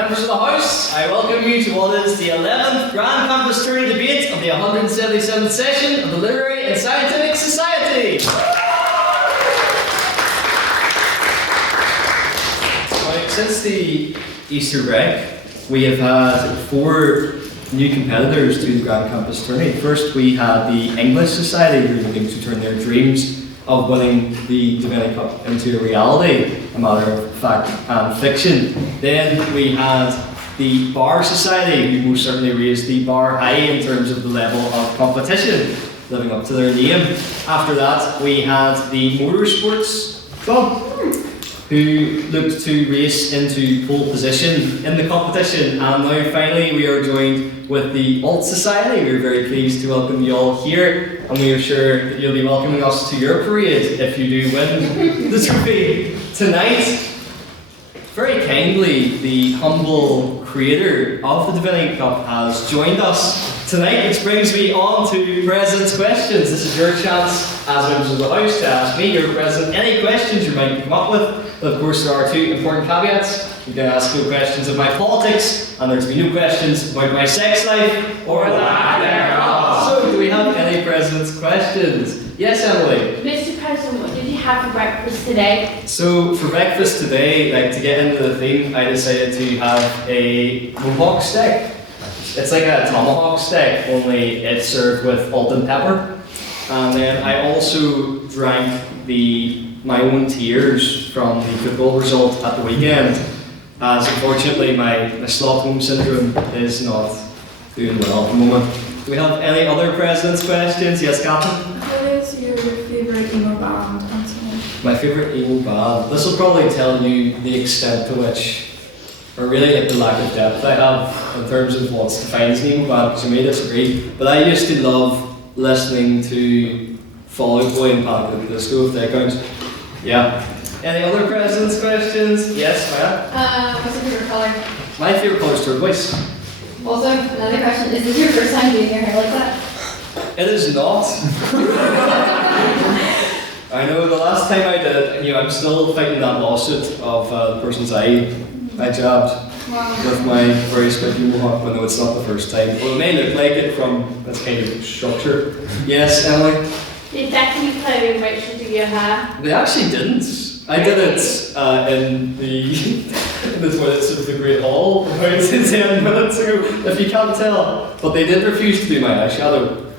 Members of the House, I welcome you to what is the 11th Grand Campus Tourney debate of the 177th session of the Literary and Scientific Society. Now, since the Easter break, we have had 4 new competitors to the Grand Campus Tourney. First, we had the English Society, who are looking to turn their dreams of winning the Divinity Cup into a reality, a matter of fact and fiction. Then we had the Bar Society, who most certainly raised the bar high in terms of the level of competition, living up to their name. After that, we had the Motorsports Club, who looked to race into pole position in the competition. And now finally we are joined with the Alt Society. We're very pleased to welcome you all here, and we are sure that you'll be welcoming us to your parade if you do win the trophy tonight. Very kindly, the humble creator of the Divinity Cup has joined us tonight, which brings me on to President's Questions. This is your chance as members of the House to ask me, your President, any questions you might come up with. But of course, there are 2 important caveats. You can ask no questions of my politics, and there to be no questions about my sex life or lack thereof. So, do we have any President's Questions? Yes, Emily? Mr. President, what did you have for breakfast today? So, for breakfast today, to get into the theme, I decided to have a mohawk steak. It's like a tomahawk steak, only it's served with Alton pepper. And then I also drank my own tears from the football result at the weekend, as unfortunately my Stockholm syndrome is not doing well at the moment. Do we have any other President's Questions? Yes, Captain? What is your favourite emo band and song? My favourite emo band. This will probably tell you the extent to which, or really the lack of depth I have in terms of what's defined as an emo band, because you may disagree, but I used to love listening to Fall Out Boy and Panic at the Disco, if that counts. Yeah. Any other President's Questions? Yes, Maya? What's your favourite colour? My favourite colour is turquoise. Also, another question, is this your first time doing your hair like that? It is not. I know the last time I did it, I'm still fighting that lawsuit of the person's eye I jabbed with my very spiky mohawk, but no, it's not the first time. Well, it may look like it from its kind of structure. Yes, Emily? Did Becky play in Rachel do your hair? They actually didn't. I did it in the toilets of the Great Hall about 10 minutes ago, if you can't tell. But they did refuse to do my eyeshadow.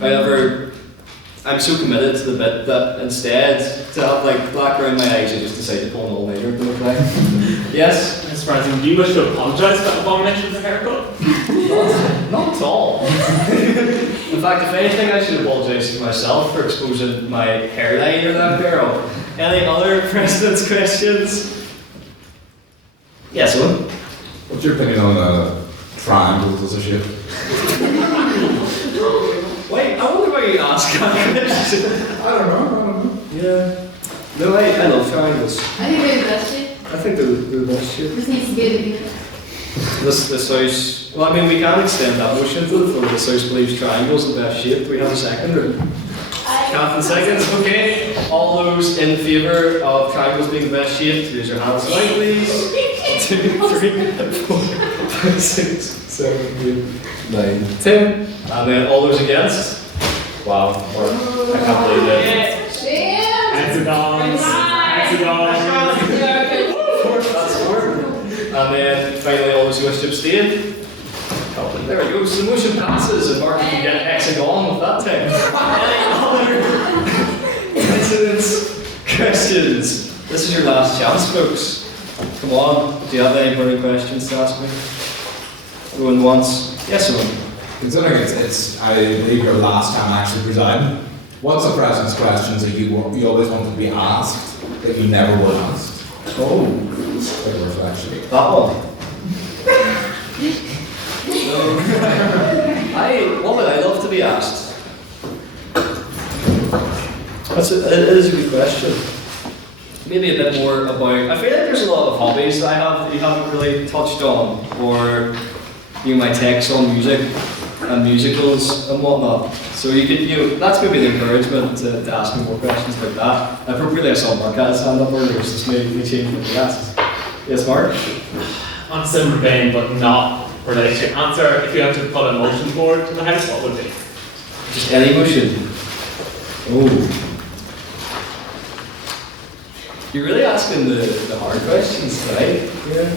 However, I'm so committed to the bit that instead, to have black around my eyes, I just decided to pull an all-nighter to look like. Yes? Mr. President, do you wish to apologise for that abomination of a haircut? Not at all. In fact, if anything, I should apologise to myself for exposing my hairline or that girl. Any other President's Questions? Yes, Owen? What's your opinion on triangles as a shape? Wait, I wonder why you ask that question. I don't know. Yeah. No, I love triangles. I think they're the best shape. I think they're the best shape. This needs to be a debate. This house, well, I mean, we can extend that motion to the floor. This house believes triangles are the best shape. Do we have a second? Or? Captain seconds, okay. All those in favour of triangles being the best shape, raise your hands now, please. 2, 3, 4, 5, 6, 7, 8, 9, 10. And then all those against? Wow, I can't believe it. Hexagons! Hexagons! That's 4. And then finally all those who wish to abstain. Oh, there we go, so the motion passes and Mark can get hexagon with that time. Any other President's Questions? This is your last chance, folks. Come on, do you have any burning questions to ask me? Everyone wants? Yes, everyone. Considering it's I believe your last time actually presiding, what's the President's Questions that you always wanted to be asked that you never were asked? Oh, Bit of reflection. that one. What would I love to be asked? It is a good question. Maybe a bit more about, I feel like there's a lot of hobbies that I have that you haven't really touched on, or my takes on music and musicals and whatnot. So you could, that's maybe the encouragement to ask me more questions about that. Appropriately, I saw Mark had his hand up earlier, so this may change what he asks. Yes, Mark? on a similar vein, but not related to your answer, if you have to put a motion forward to the House, what would it be? Just any motion. Oh. You're really asking the hard questions tonight. Yeah.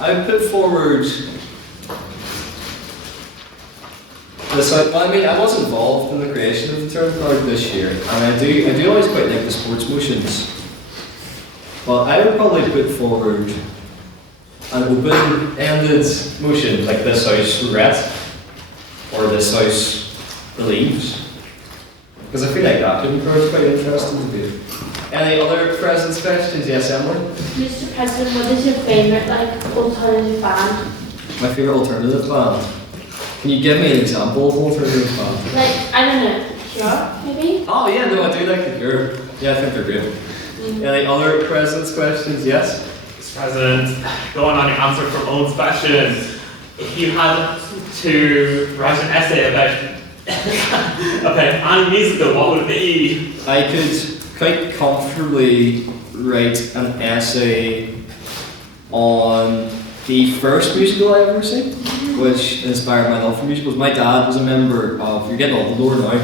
I put forward this. Well, I mean, I was involved in the creation of the term card this year, and I do always quite like the sports motions. But I would probably put forward an open-ended motion, like this house regrets, or this house believes. Because I feel like that could be quite interesting to do. Any other presents questions? Yes, Emily? Mr. President, what is your favourite alternative band? My favourite alternative band. Can you give me an example of alternative band? I don't know, Cure, maybe? Oh yeah, no, I do like the Cure. Yeah, I think they're good. Any other presents questions? Yes? Mr. President, going on your answer from Owen's question, if you had to write an essay about any musical, what would it be? I could quite comfortably write an essay on the first musical I ever seen, which inspired my love for musicals. My dad was a member of, you're getting older now,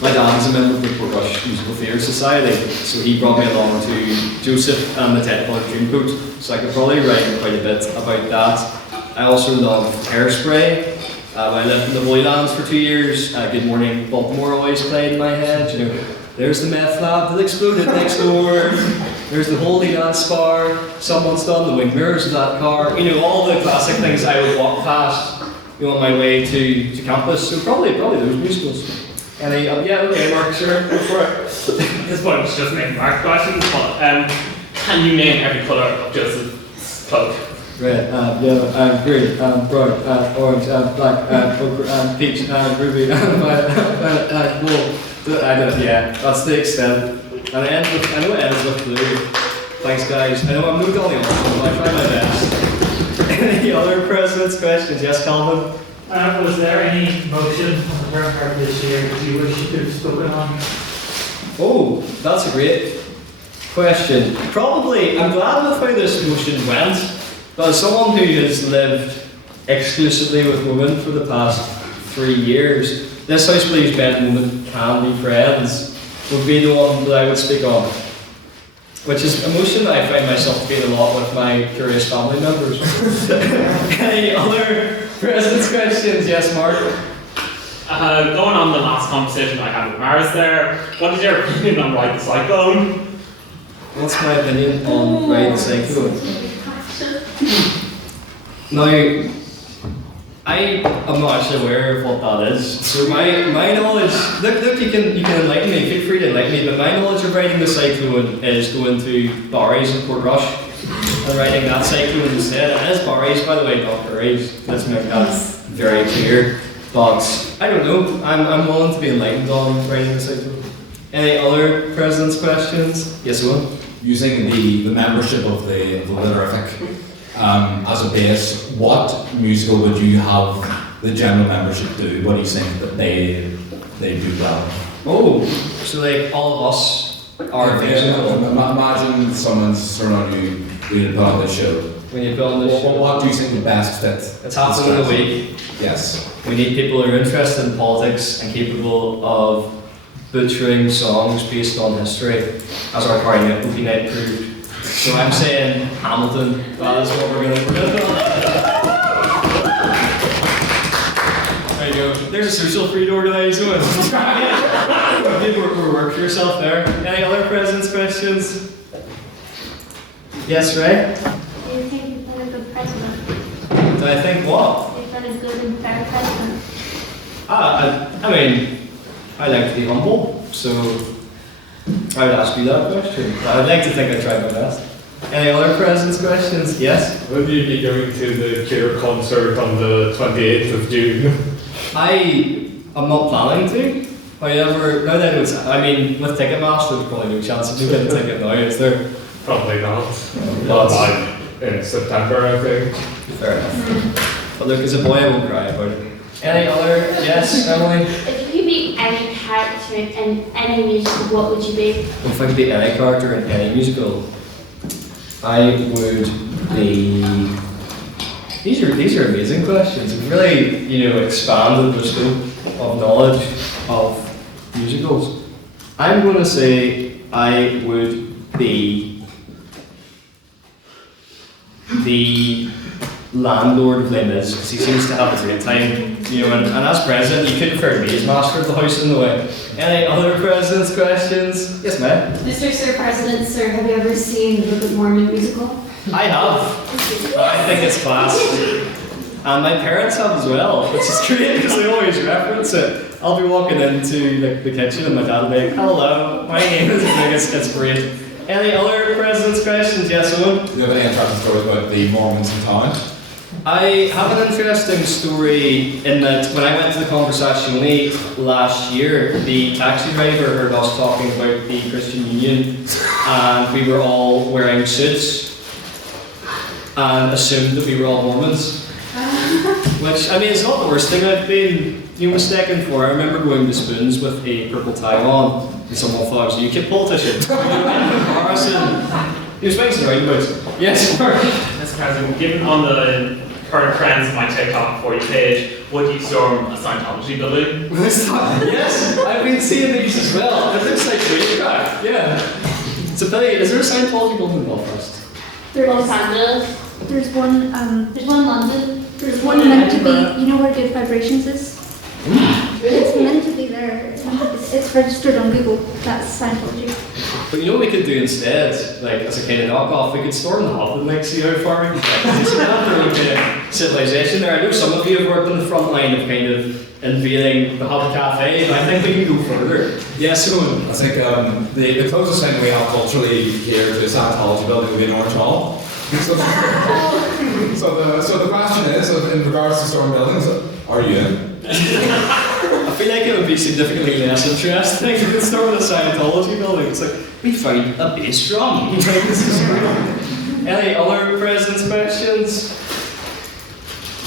my dad was a member of the Port Rush Musical Theatre Society, so he brought me along to Joseph and the Technicolor Dreamcoat, so I could probably write quite a bit about that. I also love Hairspray. I lived in the Holy Lands for 2 years. Good Morning Baltimore always played in my head. You know, there's the meth lab that exploded next door. There's the Holy Dance bar. Someone's done the wing mirrors of that car. You know, all the classic things I would walk past on my way to campus. So probably those musicals. Any? Yeah, okay, Mark, sure, go for it. This one was just making Mark questions, but can you name every colour of Joseph's cloak? Red, yellow, green, brown, orange, black, ochre, peach, ruby, violet, wool. Yeah, that's the extent. And I know it ends with blue. Thanks, guys. I know I'm moved on the options, but I try my best. Any other president's questions? Yes, Calvin? Was there any motion on the term card this year that you wish you could have spoken on? Oh, that's a great question. Probably, I'm glad with how this motion went. But as someone who has lived exclusively with women for the past 3 years, this house believes men and women can be friends would be the one that I would speak on. Which is a motion that I find myself debating a lot with my curious family members. Any other president's questions? Yes, Mark? Going on the last conversation I had with Maris there, what is your opinion on Ride the Cyclone? What's my opinion on Ride the Cyclone? Now, I am not actually aware of what that is. So my knowledge, look, you can enlighten me, feel free to enlighten me, but my knowledge of riding the cyclone is going to Barry's in Port Rush and riding that cyclone instead. And it is Barry's, by the way, not Barry's. Let's make that very clear. But I don't know, I'm willing to be enlightened on riding the cyclone. Any other president's questions? Yes, Owen? Using the membership of the Litterific as a base, what musical would you have the general membership do? What do you think that they do well? Oh, so like all of us are musical. Imagine someone's thrown on you to put on the show. When you put on the show. What do you think the best fit? It's happening in a week. Yes. We need people who are interested in politics and capable of butchering songs based on history, as our karaoke night proved. So I'm saying Hamilton, that is what we're gonna do. There you go. There's a social for you to organise. You did work for yourself there. Any other president's questions? Yes, Ray? Do you think you've been a good president? Do I think what? You've been a good and fair president? I mean, I like to be humble, so I would ask you that question. I'd like to think I tried my best. Any other president's questions? Yes? Will you be going to the Cure concert on the 28th of June? I am not planning to. However, now that it's, I mean, with Ticketmaster, there's probably no chance of me getting a ticket now, is there? Probably not. Not In September, I think. Fair enough. But look, as a boy, I won't cry about it. Any other? Yes, Emily? If you could be any character in any musical, what would you be? If I could be any character in any musical, I would be These are amazing questions. We've really, expanded the scope of knowledge of musicals. I'm going to say I would be the landlord of Les Mis, because he seems to have a great time. And as president, you couldn't refer to me as master of the house in the way. Any other president's questions? Yes, ma'am. Mr. Sir President, sir, have you ever seen the Book of Mormon musical? I have. I think it's class. And my parents have as well, which is great because they always reference it. I'll be walking into the kitchen and my dad will be like, hello, my name is Nick, it's great. Any other president's questions? Yes, Owen? Do you have any interesting stories about the Mormons in town? I have an interesting story in that when I went to the conversazione last year, the taxi driver heard us talking about the Christian Union and we were all wearing suits and assumed that we were all Mormons. Which, it's not the worst thing I've been mistaken for. I remember going to Spoons with a purple tie on and someone thought I was a UKIP politician. Embarrassing. He was making some roundabouts. Yes, Mark. Mr. President, given on the current trends of my TikTok for your page, would you storm a Scientology building? Yes, I've been seeing these as well. It looks like witchcraft. Yeah. It's a pity. Is there a Scientology building in Belfast? Los Angeles. There's one, There's one in London. there's one meant to be, you know where Good Vibrations is? It's meant to be there. It's registered on Google. That's Scientology. But you know what we could do instead? Like, as a kind of knockoff, we could storm the hub and see how far we can get. It's not really kind of civilization there. I know some of you have worked on the front line of kind of invading the hub cafe, and I think we can go further. Yes, Owen? I think the closest thing we have culturally here to a Scientology building would be in Orange Hall. So the question is, in regards to storm buildings, are you in? I feel like it would be significantly less interesting if we could storm the Scientology building. It's like, we found a bass drum. Like, this is great. Any other president's questions?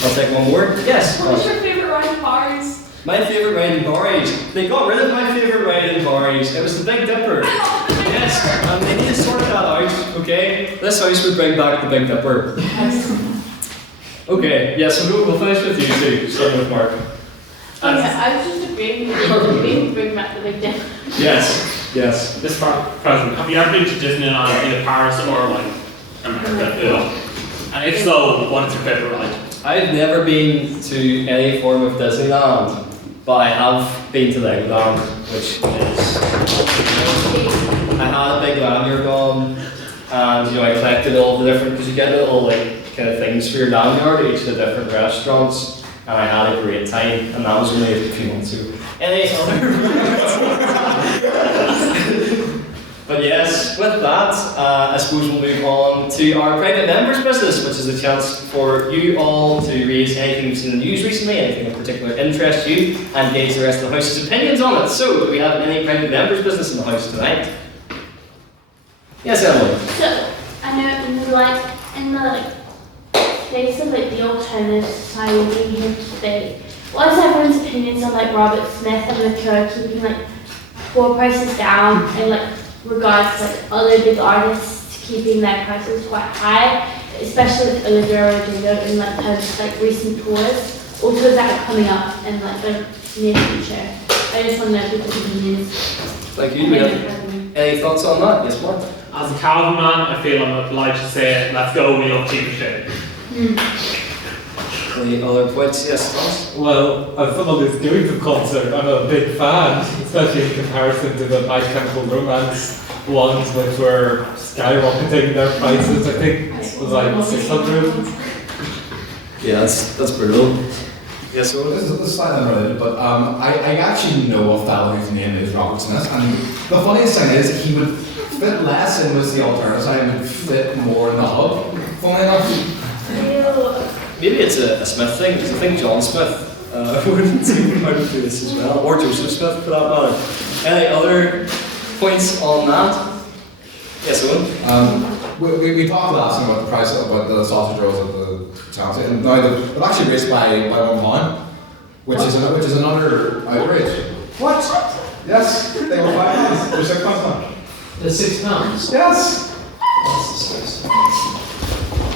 I'll take one more. Yes? What's your favourite ride in bars? My favourite ride in Barry's. They got rid of my favourite ride in Barry's. It was the Big Dipper. Yes, and they need to sort that out, okay? This house would bring back the Big Dipper. Okay, yes, we'll finish with you two, starting with Mark. I was just agreeing with you. Bring back the Big Dipper. Yes. Mr. President, have you ever been to Disneyland, either Paris or America? And if so, what is your favourite ride? I've never been to any form of Disneyland, but I have been to Legoland, which is... I had a big lanyard on, and I collected all the different, because you get little kind of things for your lanyard at each of the different restaurants, and I had a great time, and that was only a few months ago. Any other? But yes, with that, I suppose we'll move on to our private members business, which is a chance for you all to raise anything you've seen in the news recently, anything in particular interests you, and gauge the rest of the House's opinions on it. So, do we have any private members business in the House tonight? Yes, Emily. So, I know in the case of the alternative society here today, what's everyone's opinions on Robert Smith and the tour keeping poor prices down and regards to other big artists keeping their prices quite high, especially with Olivia Rodrigo in terms of recent tours, or tours that are coming up in the near future. I just want to know people's opinions. Thank you. Any thoughts on that? Yes, Mark? As a Calvin man, I feel I'm obliged to say, let's go, we love cheaper shit. Any other points? Yes, Thomas? Well, as someone who's going to concert, I'm a big fan, especially in comparison to the My Chemical Romance ones, which were skyrocketing their prices. I think it was 600. Yeah, that's brutal. Yes, so This is slightly unrelated, but I actually know a fellow whose name is Robert Smith, and the funniest thing is he would fit less in with the alternative side and would fit more in the hub, funnily enough. maybe it's a Smith thing, because I think John Smith wouldn't seem to do this as well, or Joseph Smith for that matter. Any other points on that? Yes, Owen? We talked last time about the price about the sausage rolls at the town, and now they've actually raised by £1, which is another outrage. What? Yes, they were £5. They're £6 now. The £6? Yes.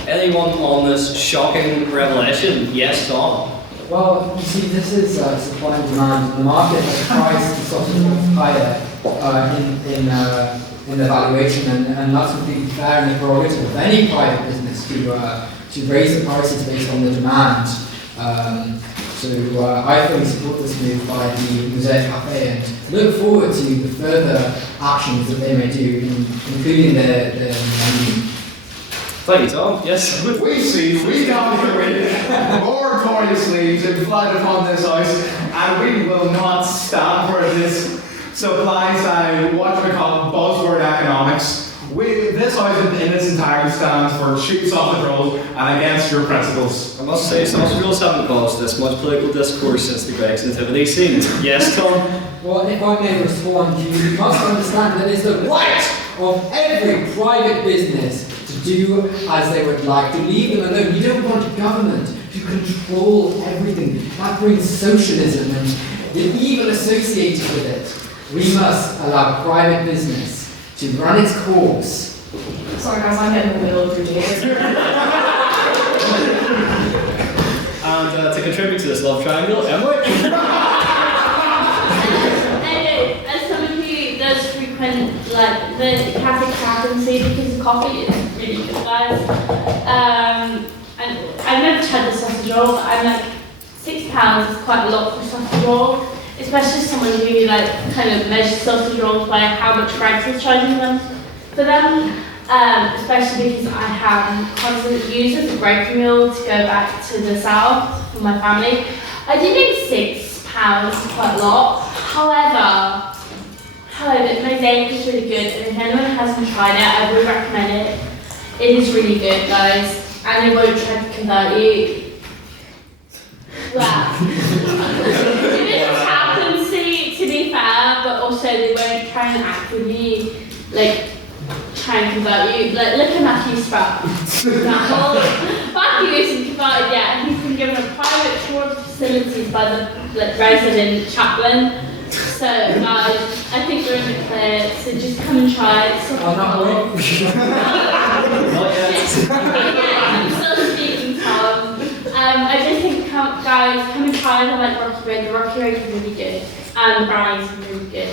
Any anyone on this shocking revelation? Yes, Tom. Well, you see, this is supply and demand. The market has priced the sausage rolls higher in the valuation, and that's completely fair and the prerogative of any private business to raise the prices based on the demand. So I fully support this move by the Mosaic Cafe and look forward to the further actions that they may do, including the menu. Thank you, Tom. Yes. We dominate more gloriously to flood upon this house, and we will not stand for this supply side, what we call buzzword economics. This house in its entirety stands for cheap sausage rolls and against your principles. I must say, sausage rolls haven't caused this much political discourse since the Greg's nativity scene. Yes, Tom? Well, if I may respond, you must understand that it's the right of every private business to do as they would like, to leave them alone. You don't want government to control everything. That brings socialism and the evil associated with it. We must allow private business to run its course. Sorry guys, I'm getting the wheel through here. And to contribute to this love triangle, Emily? As someone who does frequent like the cafe captaincy, because the coffee is really good, guys. And I've never tried the sausage roll, but I'm like £6 is quite a lot for a sausage roll. Especially someone who like kind of measures sausage rolls by how much Greg's is charging them for them. Especially because I have constant use of the Greg meal to go back to the south for my family. I do think £6 is quite a lot. However, Mosaic is really good, and if anyone hasn't tried it, I would recommend it. It is really good, guys, and it won't try to convert you. Well, it is a captaincy, to be fair, but also they won't try and actively try and convert you. Like, look at Matthew Sprout, for example. Matthew isn't converted yet, and he's been given a private tour of facilities by the resident chaplain. So, guys, I think we're in the clear, so just come and try it. Not yet. I'm still speaking, Tom. I just think, guys, come and try them like Rocky Road. The Rocky Road is really good, and the brownies are really good.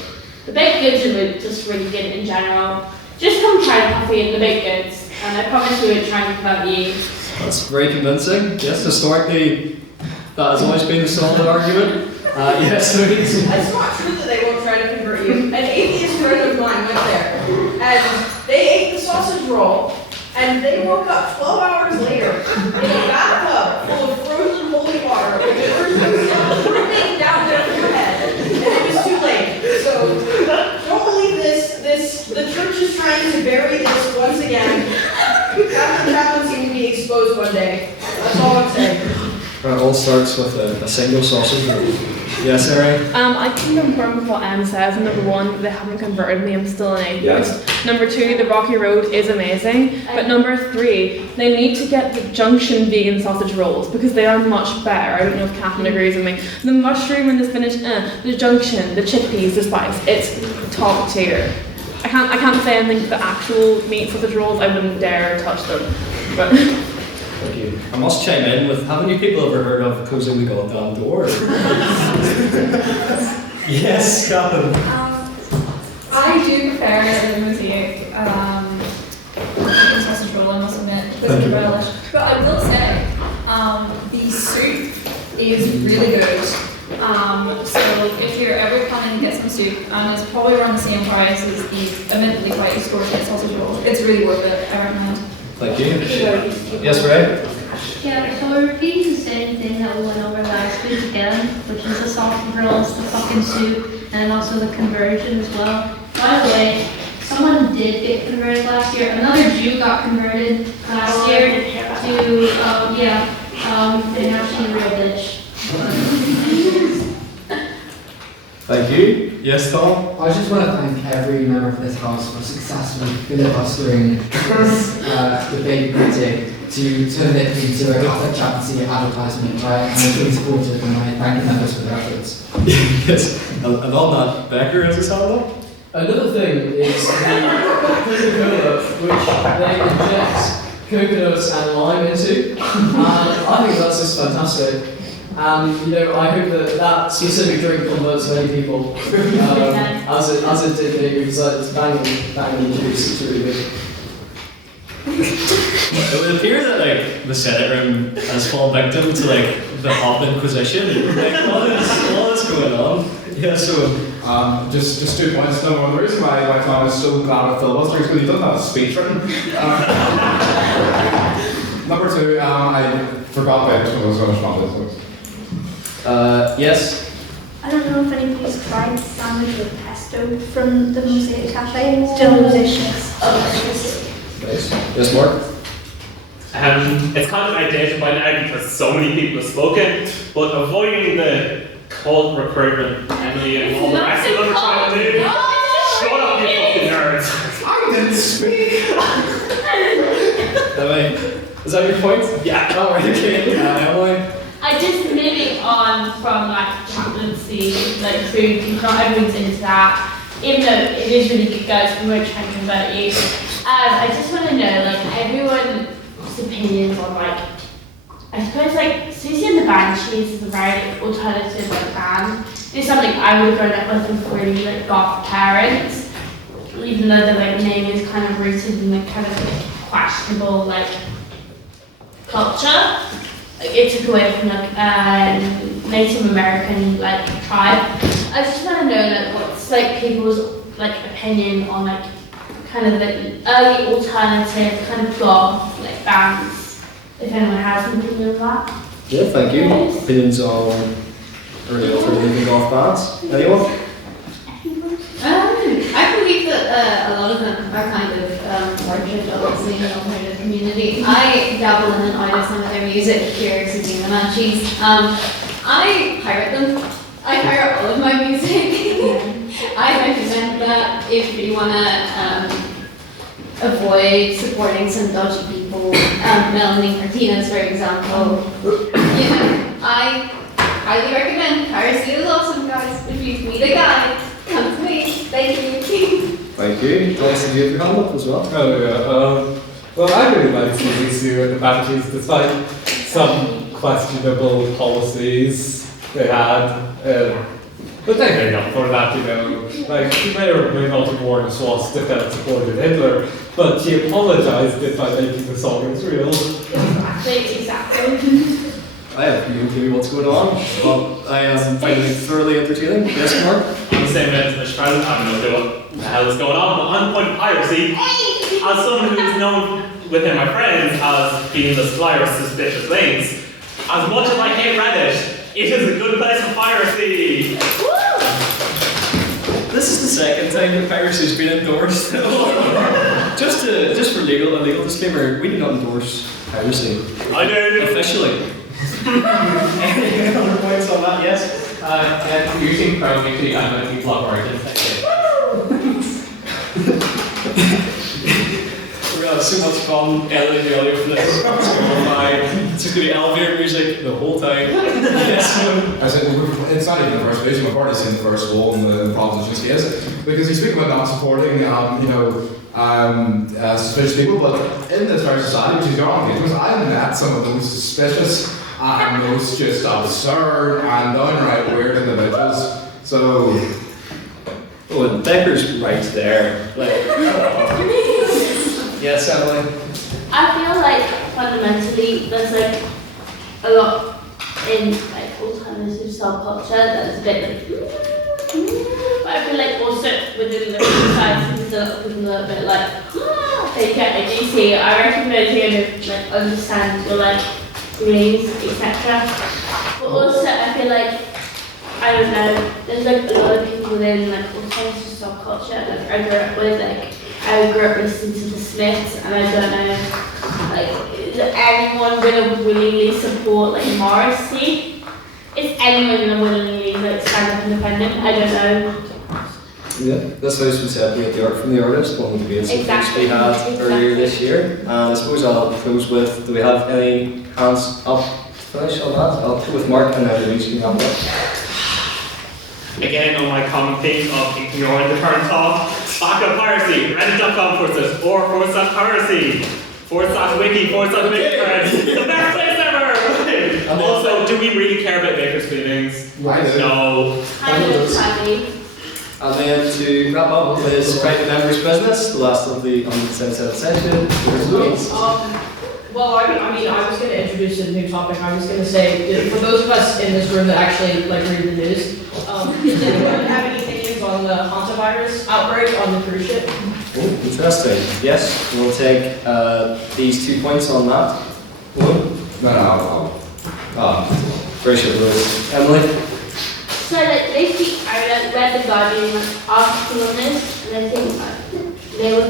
The baked goods are just really good in general. Just come try the coffee and the baked goods, and I promise we won't try and convert you. That's very convincing. Yes, historically, that has always been a solid argument. Yes, please. It's not true that they won't try to convert you. An atheist friend of mine went there, and they ate the sausage roll, and they woke up 12 hours later in a bathtub full of frozen holy water, with the person dripping down their forehead, and it was too late. So don't believe this. The church is trying to bury this once again. Catholic chaplains seem to be exposed one day. That's all I'm saying. It all starts with a single sausage roll. Yes, Erin? I can confirm with what Anne says. Number one, they haven't converted me, I'm still an atheist. Yes. Number two, the Rocky Road is amazing. But number three, they need to get the Junction vegan sausage rolls because they are much better. I don't know if Catherine agrees with me. The mushroom and the spinach, the Junction, the chickpeas, the spice, it's top tier. I can't say anything for the actual meat sausage rolls, I wouldn't dare touch them. But Thank you. I must chime in with, haven't you people ever heard of closing the goddamn door? Yes, Catherine. I do prefer the Mosaic sausage roll, I must admit, with the relish. But I will say, the soup is really good. So if you're ever planning to get some soup, it's probably around the same price as these admittedly quite extortionate sausage rolls. It's really worth it, I recommend. Thank you. Yes, Ray? Yeah, so we're repeating the same thing that we went over last week again, which is the sausage rolls, the fucking soup, and also the conversion as well. By the way, someone did get converted last year. Another Jew got converted last year to, and now she's a real bitch. Thank you. Yes, Tom? I just want to thank every member of this house for successfully filibustering this debate meeting to turn it into a Catholic chaplaincy advertisement. I'm fully supportive and I thank the members for their efforts. Yes. And on that, Becker has his hand up. Another thing is the Coca-Cola, which they inject coconuts and lime into. And I think that's just fantastic. And you know, I hope that that specific drink converts many people, as it did me, because it's banging juice. It's really good. It would appear that like the Senate room has fallen victim to like the Hop Inquisition. Like what is going on? Yeah, so just 2 points. Number one, the reason why Tom is so glad at filibuster is because he doesn't have a speech written. Number two, I forgot what I was going to respond to. Yes. I don't know if anybody's tried sandwich with pesto from the Mosaic Cafe. It's delicious. Nice. Yes, Mark? It's kind of outdated by now because so many people have spoken, but avoiding the cult recruitment, Emily and all the rest of them are trying to do. Shut up, you fucking nerds. I didn't speak. Is that your point? Yeah. Oh, right, okay. Emily? I just moving on from like chaplaincy, like food, not everyone's into that. Even though it is really good, guys, we won't try and convert you. I just want to know, like, everyone's opinions on, like, I suppose, like, Susie and the Banshees is a very alternative like, band. It's something I would have grown up with really, like, goth parents, even though the, like, name is kind of rooted in, like, kind of, like, questionable, like, culture. Like, it took away from, like, Native American, like, tribe. I just want to know, like, what's, like, people's, like, opinion on, like, kind of the early alternative kind of goth like bands, if anyone has an opinion on that. Yeah, thank you. Opinions on early alternative goth bands? Anyone? I believe that a lot of them are kind of worshipped obviously in the alternative community. I dabble in and out of some of their music here, Susie and the Banshees. I pirate them. I pirate all of my music. I recommend that if you want to avoid supporting some dodgy people, Melanie Martinez, for example. You know, I highly recommend piracy is awesome, guys. If you meet a guy, come to me. Thank you. Thank you. Nice to give your hand up as well. Oh yeah. Well, I really like Susie and the Banshees, despite some questionable policies they had. But they made up for that, you know. Like, she may or may not have worn a swastika and supported Hitler, but she apologized it by making the song Israel. Exactly. I have no clue what's going on, but I am finding it thoroughly entertaining. Yes, Mark? I'm the same as Mr. President, I have no clue what the hell is going on, but on the point of piracy, as someone who is known within my friends as being the supplier of suspicious links, as much as I hate Reddit, it is a good place for piracy! This is the second time that piracy has been endorsed. just for legal disclaimer, we do not endorse piracy. I do. Officially. Any other points on that? Yes? And using Chrome actually automatically block origins. We're gonna have so much fun editing the audio for this. It's just gonna be elevator music the whole time. Yes. I said, it's not even the first vision, we've already seen the first wall in the proposition case. Because you speak about not supporting, suspicious people, but in this very society, which is your own engagement, I've met some of the most suspicious and most just absurd and downright weird individuals. So. Oh, Decker's right there. Yes, Emily? I feel like fundamentally there's like a lot in like alternative subculture that's a bit like but I feel like also within the society there's a little bit like okay, I do see I recommend you like understand your like beliefs, etc. But also I feel like I don't know, there's like a lot of people within like alternative subculture that I grew up with, like I grew up listening to the Smiths and I don't know, like is anyone gonna willingly support like Morrissey? Is anyone gonna willingly like stand up independent? I don't know. Yeah, that's how we separate the art from the artist, one of the debates Exactly. we had earlier this year. And I suppose I'll close with, do we have any hands up to finish on that? I'll go with Mark and then Louise can have that. Again, on my common theme of ignoring the current thought, back up piracy, reddit.com/or/piracy. /wiki/Baker friends. The best place ever! And also, do we really care about Baker's feelings? No. Tiny. And then to wrap up is private members' business, the last of the unconsented section. Well, I mean, I was going to introduce a new topic. I was going to say, for those of us in this room that actually like read the news, does anyone have any opinions on the hantavirus outbreak on the cruise ship? Oh, interesting. Yes, we'll take these 2 points on that. One. Very short words. Emily? So like lately I like read the Guardian article on this, and I think they were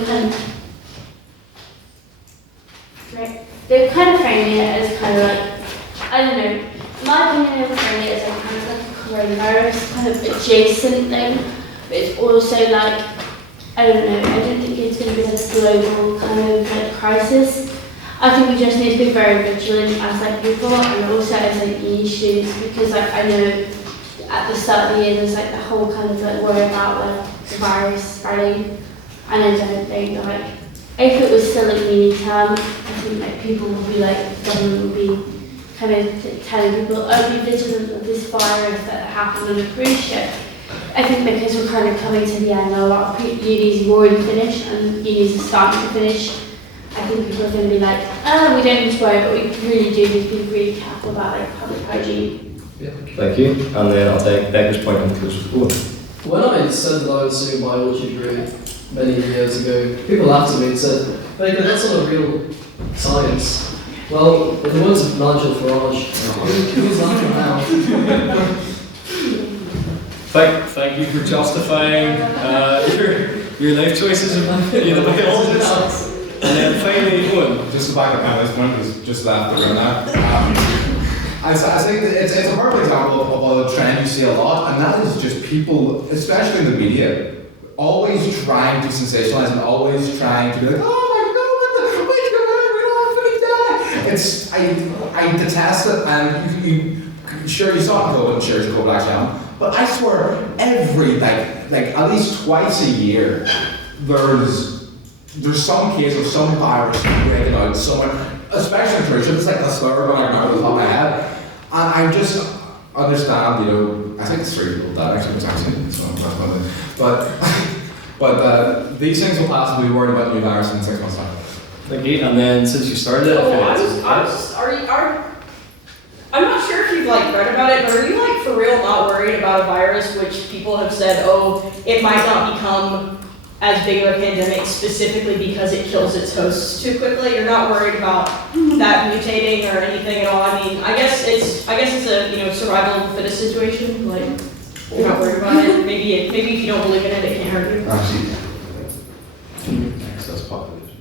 framing it as kind of like, I don't know, in my opinion they were framing it as like kind of like a coronavirus kind of adjacent thing, but it's also like, I don't know, I don't think it's going to be like a global kind of like crisis. I think we just need to be very vigilant as like people and also as like uni students, because like I know at the start of the year there's like the whole kind of like worry about like the virus spreading, and I don't think like if it was still like uni term, I think like people will be like, government will be kind of telling people, oh, be vigilant of this virus that happened on a cruise ship. I think because we're kind of coming to the end now, a lot of unis have already finished and unis are starting to finish. I think people are going to be like, oh, we don't need to worry, but we really do need to be really careful about like public hygiene. Yeah, thank you. And then I'll take Becca's point on the cruise. When I said that I was doing a biology degree many years ago, people laughed at me and said, Baker, that's not a real science. Well, in the words of Nigel Farage, who's laughing now? Thank you for justifying your life choices of biologists. And then finally, Owen. Just to back up Emily's point, who's just left the room now. I think it's a perfect example of a trend you see a lot, and that is just people, especially in the media, always trying to sensationalize and always trying to be like, oh my god, it's I detest it, and you sure you saw it COVID, and sure it's COVID actually happened, but I swear every like at least twice a year there's some case of some virus breaking out somewhere, especially in cruise ships. It's like a slur going around the top of my head. And I just understand, I think it's 3 people that actually was actually, but these things will pass, and we'll be worried about the new virus in 6 months' time. Thank you. And then since you started it, I'm not sure if you've read about it, but are you for real not worried about a virus which people have said, oh, it might not become as big of a pandemic specifically because it kills its hosts too quickly? You're not worried about that mutating or anything at all? I mean, I guess it's a survival of the fittest situation. You're not worried about it. Maybe if you don't believe in it, it can't hurt you. Excess population.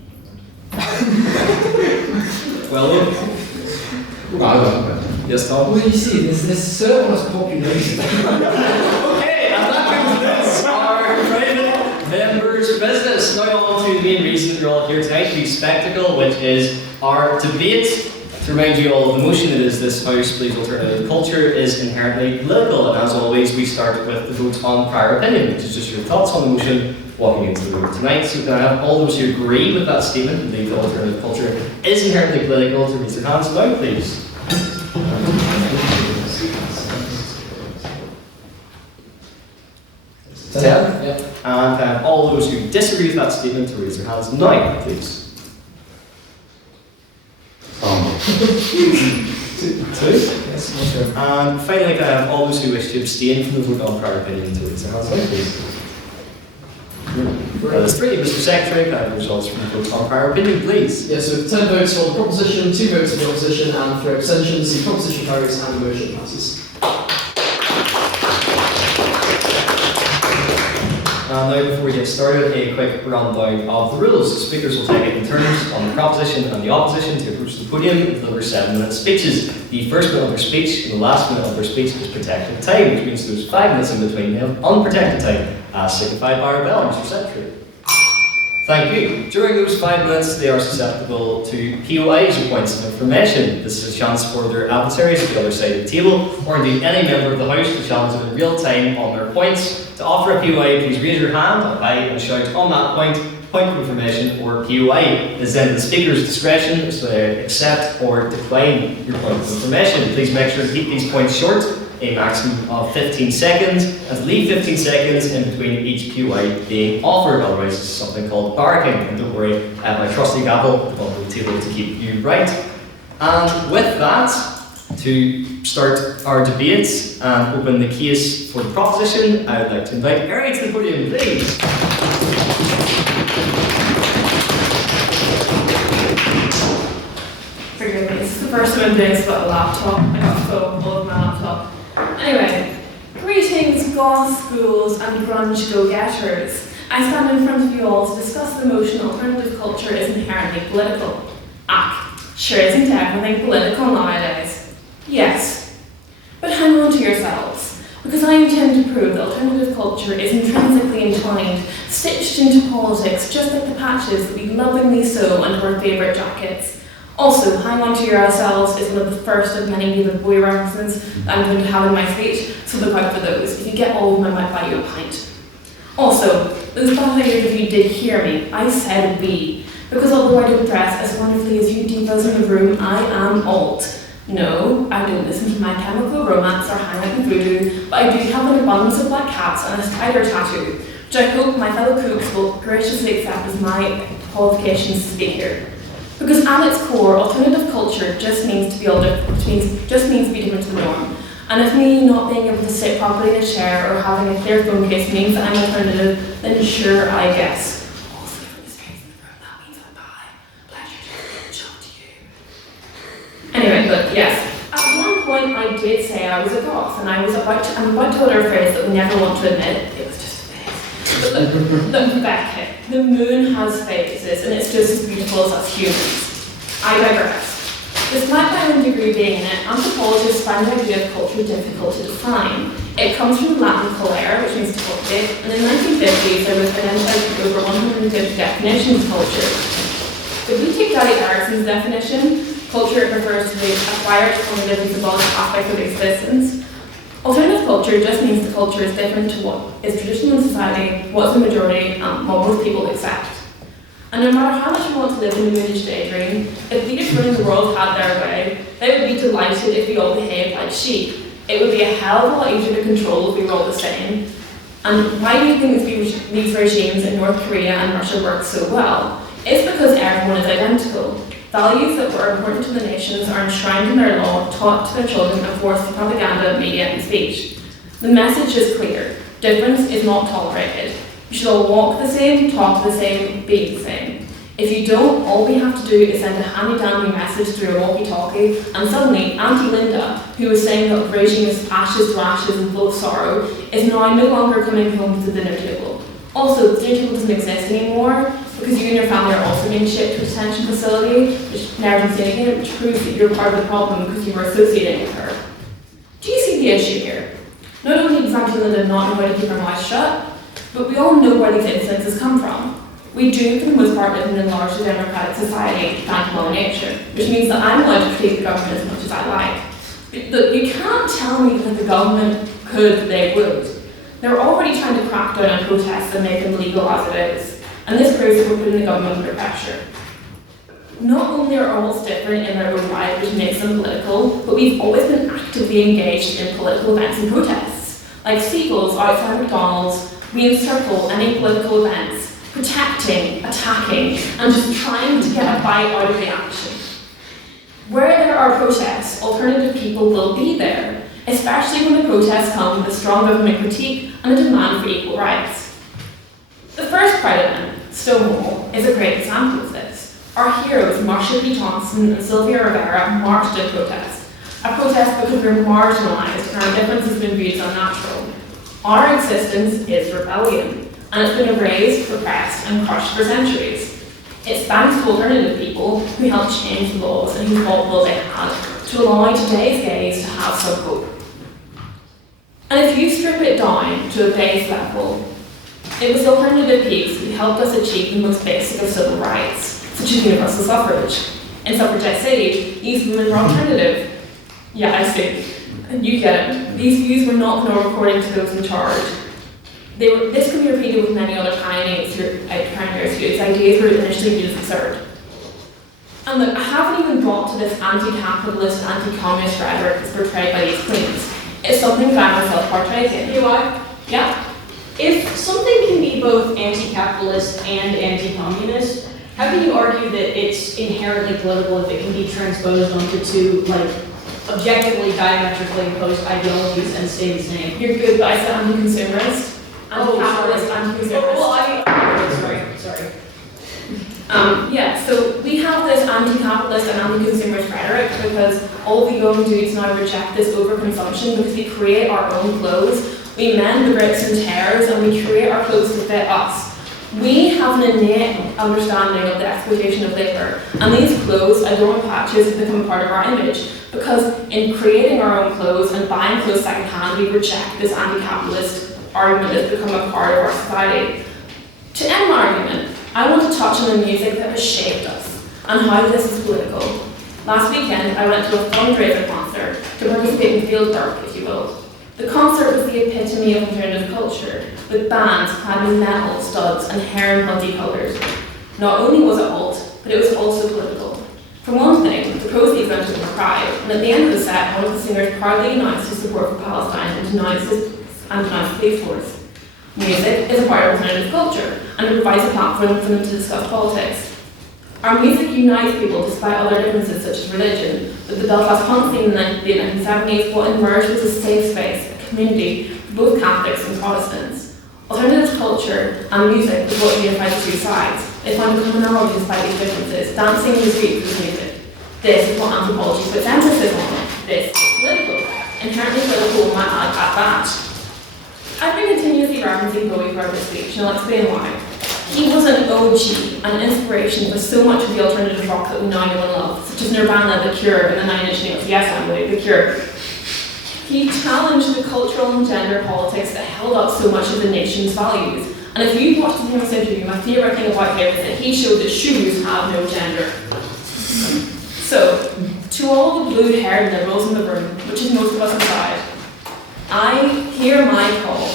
Yes, Tom? Well, you see, there's this surplus population. Okay, and that concludes our private members' business. Now on to the main reason that you're all here tonight, the spectacle, which is our debate. To remind you all of the motion that is this House believes alternative culture is inherently political, and as always we start with the vote on prior opinion, which is just your thoughts on the motion walking into the room tonight. So can I have all those who agree with that statement and believe that alternative culture is inherently political to raise their hands down, please? Yep. And can I have all those who disagree with that statement to raise their hands now, please? Two? Yes, sure. And finally, can I have all those who wish to abstain from the vote on prior opinion to raise their hands now, please? There's 3. Mr. Secretary, can I have the results from the vote on prior opinion, please? Yes, so 10 votes for the proposition, 2 votes for the opposition, and 3 abstentions. The proposition carries and the motion passes. Now before we get started, a quick rundown of the rules. The speakers will take it in turns on the proposition and the opposition to approach the podium and deliver 7-minute speeches. The first minute of their speech and the last minute of their speech is protected time, which means there's 5 minutes in between them unprotected time, as signified by our bell, Mr. Secretary. Thank you. During those 5 minutes, they are susceptible to POIs or points of information. This is a chance for their adversaries at the other side of the table, or indeed any member of the House to challenge them in real time on their points. To offer a POI, please raise your hand up high and shout on that point, point of information, or POI. It is then the speaker's discretion to accept or decline your point of information. Please make sure to keep these points short, a maximum of 15 seconds, and leave 15 seconds in between each POI being offered, otherwise it's something called barking. And don't worry, my trusty gavel will be able to keep you right. And with that, to start our debates and open the case for the proposition, I would like to invite Eric to the podium, please. Forgive me, this is the first time I'm doing this without a laptop. I got phone all of my laptop. Anyway, greetings, goth schools and grunge go-getters. I stand in front of you all to discuss the notion alternative culture is inherently political. Sure isn't everything political nowadays? Yes. But hang on to yourselves, because I intend to prove that alternative culture is intrinsically entwined, stitched into politics, just like the patches that we lovingly sew onto our favourite jackets. Also, hang on to yourselves is one of the first of many David Bowie references that I'm going to have in my speech, so look out for those. If you get all of them, I might buy you a pint. Also, those bad-headed of you did hear me. I said we. Because although I don't dress as wonderfully as you divas in the room, I am alt. No, I don't listen to My Chemical Romance or hang out in voodoo, but I do have an abundance of black cats and a spider tattoo, which I hope my fellow cooks will graciously accept as my qualifications to speak here. Because at its core, alternative culture just means to be just means to be different to the norm. And if me not being able to sit properly in a chair or having a clear phone case means that I'm alternative, then sure, I guess. Anyway, but yes, at one point I did say I was a goth, and I'm about to utter a phrase that we never want to admit. It was just a phase. But look, Beckett, the moon has phases, and it's just as beautiful as us humans. I digress. Despite my own degree being in it, anthropologists find the idea of culture difficult to define. It comes from Latin colere, which means to cultivate, and in the 1950s there was identified over 150 definitions of culture. If we take Daddy Erickson's definition, culture refers to the acquired cognitive and symbolic aspect of existence. Alternative culture just means the culture is different to what is traditional in society, what's the majority, and what most people accept. And no matter how much we want to live in the moonish daydream, if leaders running the world had their way, they would be delighted if we all behaved like sheep. It would be a hell of a lot easier to control if we were all the same. And why do you think these regimes in North Korea and Russia work so well? It's because everyone is identical. Values that were important to the nations are enshrined in their law, taught to their children, and forced through propaganda, media, and speech. The message is clear. Difference is not tolerated. You should all walk the same, talk the same, be the same. If you don't, all we have to do is send a handy-dandy message through a walkie-talkie, and suddenly Auntie Linda, who was saying that the regime is ashes to ashes and full of sorrow, is now no longer coming home to the dinner table. Also, the dinner table doesn't exist anymore, because you and your family are also being shipped to a detention facility, which never been seen again, which proves that you're part of the problem because you were associating with her. Do you see the issue here? Not only does Auntie Linda not know how to keep her mouth shut, but we all know where these incidences come from. We do, for the most part, live in a largely democratic society, thank Mother Nature, which means that I'm allowed to critique the government as much as I like. But you can't tell me that the government could, they would. They're already trying to crack down on protests and make them legal as it is. And this proves that we're putting the government under pressure. Not only are all different in their own right, which makes them political, but we've always been actively engaged in political events and protests. Like seagulls outside McDonald's, we encircle any political events, protecting, attacking, and just trying to get a bite out of the action. Where there are protests, alternative people will be there, especially when the protests come with a strong government critique and a demand for equal rights. The first Pride event, Stonewall, is a great example of this. Our heroes, Marsha P. Johnson and Sylvia Rivera, marched in protest. A protest because we're marginalised and our difference has been viewed as unnatural. Our existence is rebellion, and it's been erased, repressed, and crushed for centuries. It's thanks to alternative people who helped change the laws and who fought will they had to allow today's gays to have some hope. And if you strip it down to a base level, it was alternative peaks who helped us achieve the most basic of civil rights, such as universal suffrage. In Suffragette City, these women were alternative. Yeah, I see. You get it. These views were not known according to those in charge. This could be repeated with many other pioneers whose ideas were initially viewed as absurd. And look, I haven't even got to this anti-capitalist, anti-communist rhetoric that's portrayed by these queens. It's something that I myself partake in. You are? Yeah. If something can be both anti-capitalist and anti-communist, how can you argue that it's inherently political if it can be transposed onto two, like, objectively diametrically opposed ideologies and stay the same? You're good, but I said anti-consumerist. Anti-capitalist, anti-consumerist. Well, sorry. Yeah, so we have this anti-capitalist and anti-consumerist rhetoric because all the young dudes now reject this overconsumption because we create our own clothes, we mend the rips and tears, and we create our clothes to fit us. We have an innate understanding of the exploitation of labour, and these clothes, adorned patches, have become a part of our image because in creating our own clothes and buying clothes second-hand, we reject this anti-capitalist argument that's become a part of our society. To end my argument, I want to touch on the music that has shaped us and how this is political. Last weekend, I went to a fundraiser concert to participate in field work, if you will. The concert was the epitome of alternative culture, with bands clad in metal studs and hair in bloody colours. Not only was it alt, but it was also political. For one thing, the proceeds went to the pride, and at the end of the set, one of the singers proudly announced his support for Palestine and denounced the police force. Music is a part of alternative culture, and it provides a platform for them to discuss politics. Our music unites people despite other differences such as religion. With the Belfast punk scene in the 1970s, what emerged was a safe space, a community for both Catholics and Protestants. Alternative culture and music is what unifies the two sides. They find a commonality despite these differences, dancing in the streets with music. This is what anthropology puts emphasis on. This is political. Inherently political, might add at that. I've been continuously referencing Bowie throughout this speech, and I'll explain why. He was an OG, an inspiration for so much of the alternative rock that we now know and love, such as Nirvana, The Cure, and the Nine Inch Nails. Yes, I'm Bowie, The Cure. He challenged the cultural and gender politics that held up so much of the nation's values. And if you watched the famous interview, my favourite thing about him is that he showed that shoes have no gender. So, to all the blue-haired liberals in the room, which is most of us inside, I hear my call.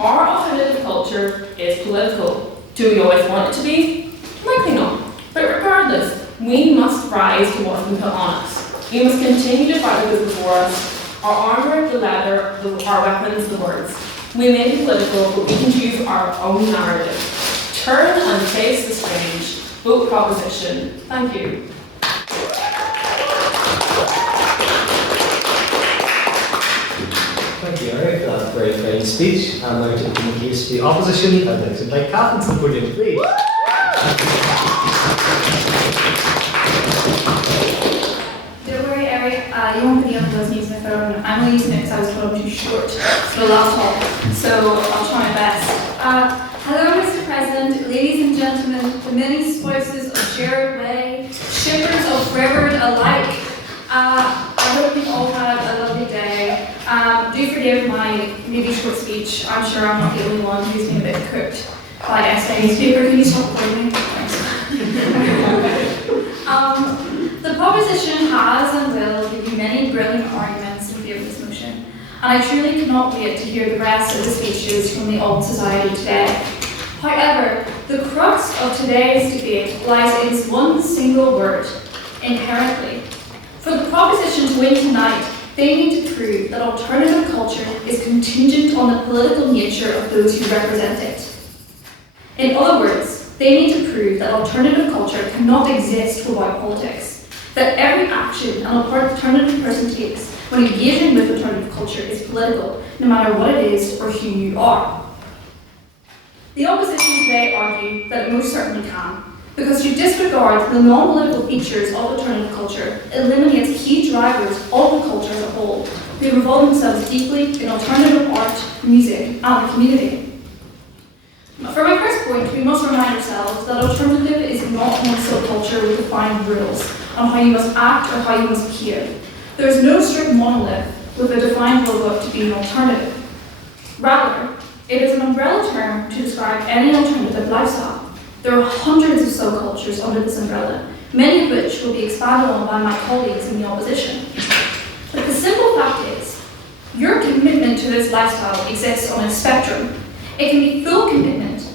Our alternative culture is political. Do we always want it to be? Likely not. But regardless, we must rise to what's been put on us. We must continue to fight with before us. Our armour, the leather, our weapons, the words. We may be political, but we can choose our own narrative. Turn and face the strange. Vote proposition. Thank you. Thank you, Eric, for that very kind speech. And now to open the case to the opposition, I'd like to invite Catherine to the podium, please. Don't worry, Eric, you won't be able to use my phone. I'm only using it because I was told I'm too short for the laptop, so I'll try my best. Hello, Mr. President, ladies and gentlemen, the many spouses of Gerard Way, shippers of Brevard alike. I hope you've all had a lovely day. Do forgive my maybe short speech. I'm sure I'm not the only one who's been a bit cooked by SA newspaper. Can you stop recording me? Thanks. The proposition has and will give you many brilliant arguments in favour of this motion, and I truly cannot wait to hear the rest of the speeches from the alt society today. However, the crux of today's debate lies in one single word: inherently. For the proposition to win tonight, they need to prove that alternative culture is contingent on the political nature of those who represent it. In other words, they need to prove that alternative culture cannot exist without politics, that every action an alternative person takes when engaging with alternative culture is political, no matter what it is or who you are. The opposition today argue that it most certainly can, because to disregard the non-political features of alternative culture eliminates key drivers of the culture as a whole, who involve themselves deeply in alternative art, music, and the community. For my first point, we must remind ourselves that alternative is not one subculture with defined rules on how you must act or how you must behave. There is no strict monolith with a defined rulebook to be an alternative. Rather, it is an umbrella term to describe any alternative lifestyle. There are hundreds of subcultures under this umbrella, many of which will be expanded on by my colleagues in the opposition. But the simple fact is, your commitment to this lifestyle exists on a spectrum. It can be full commitment,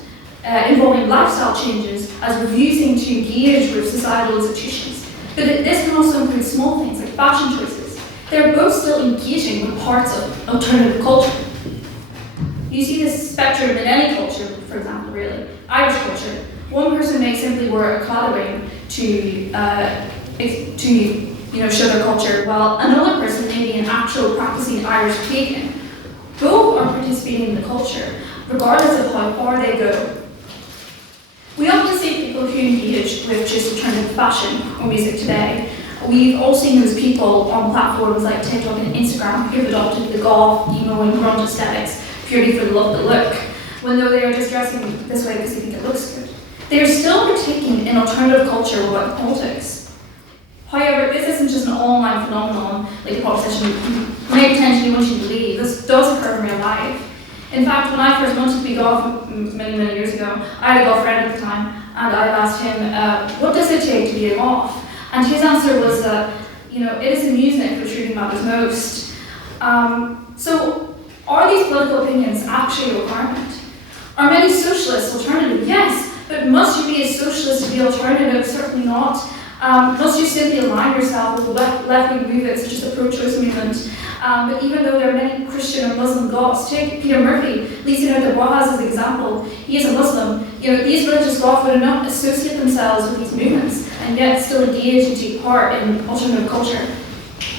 involving lifestyle changes as refusing to engage with societal institutions. But this can also include small things like fashion choices. They're both still engaging with parts of alternative culture. You see this spectrum in any culture, for example, really. Irish culture. One person may simply wear a cladding to show their culture, while another person may be an actual practicing Irish pagan. Both are participating in the culture, regardless of how far they go. We often see people who engage with just alternative fashion or music today. We've all seen those people on platforms like TikTok and Instagram who've adopted the goth, emo, and grunge aesthetics purely for the love of the look, when though they are just dressing this way because they think it looks good. They are still partaking in alternative culture without politics. However, this isn't just an online phenomenon like the proposition may potentially want you to believe. This does occur in real life. In fact, when I first wanted to be goth many, many years ago, I had a goth friend at the time, and I asked him, what does it take to be a goth? And his answer was that, it is the music which really matters most. So, are these political opinions actually a requirement? Are many socialists alternative? Yes, but must you be a socialist to be alternative? Certainly not. Must you simply align yourself with left-wing movements such as the pro-choice movement? But even though there are many Christian or Muslim goths, take Peter Murphy, Lisa de Boas as an example. He is a Muslim. These religious goths would not associate themselves with these movements and yet still engage and take part in alternative culture.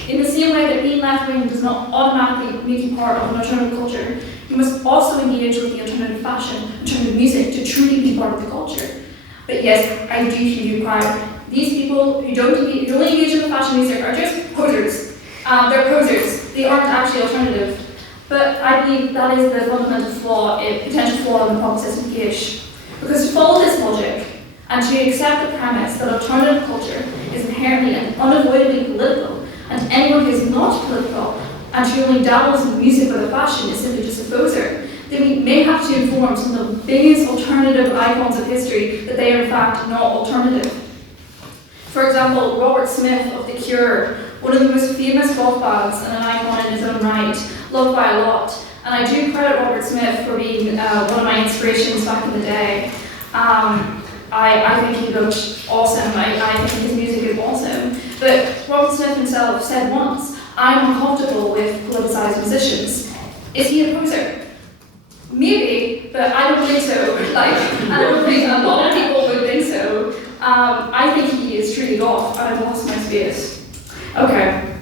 In the same way that being left-wing does not automatically make you part of an alternative culture, you must also engage with the alternative fashion, alternative music to truly be part of the culture. But yes, I do hear you cry. These people who only engage in the fashion music are just posers. They're posers. They aren't actually alternative. But I believe that is the fundamental flaw, potential flaw in the proposition Gish. Because to follow this logic and to accept the premise that alternative culture is inherently and unavoidably political, and anyone who is not political and who only dabbles in music or the fashion is simply just a poser, then we may have to inform some of the biggest alternative icons of history that they are in fact not alternative. For example, Robert Smith of The Cure, one of the most famous goth bands and an icon in his own right, loved by a lot. And I do credit Robert Smith for being one of my inspirations back in the day. I think he looked awesome. I think his music is awesome. But Robert Smith himself said once, I'm uncomfortable with politicized musicians. Is he a poser? Maybe, but I don't think so. I don't think a lot of people would think so. I think he is truly goth, and I've lost my space. Okay.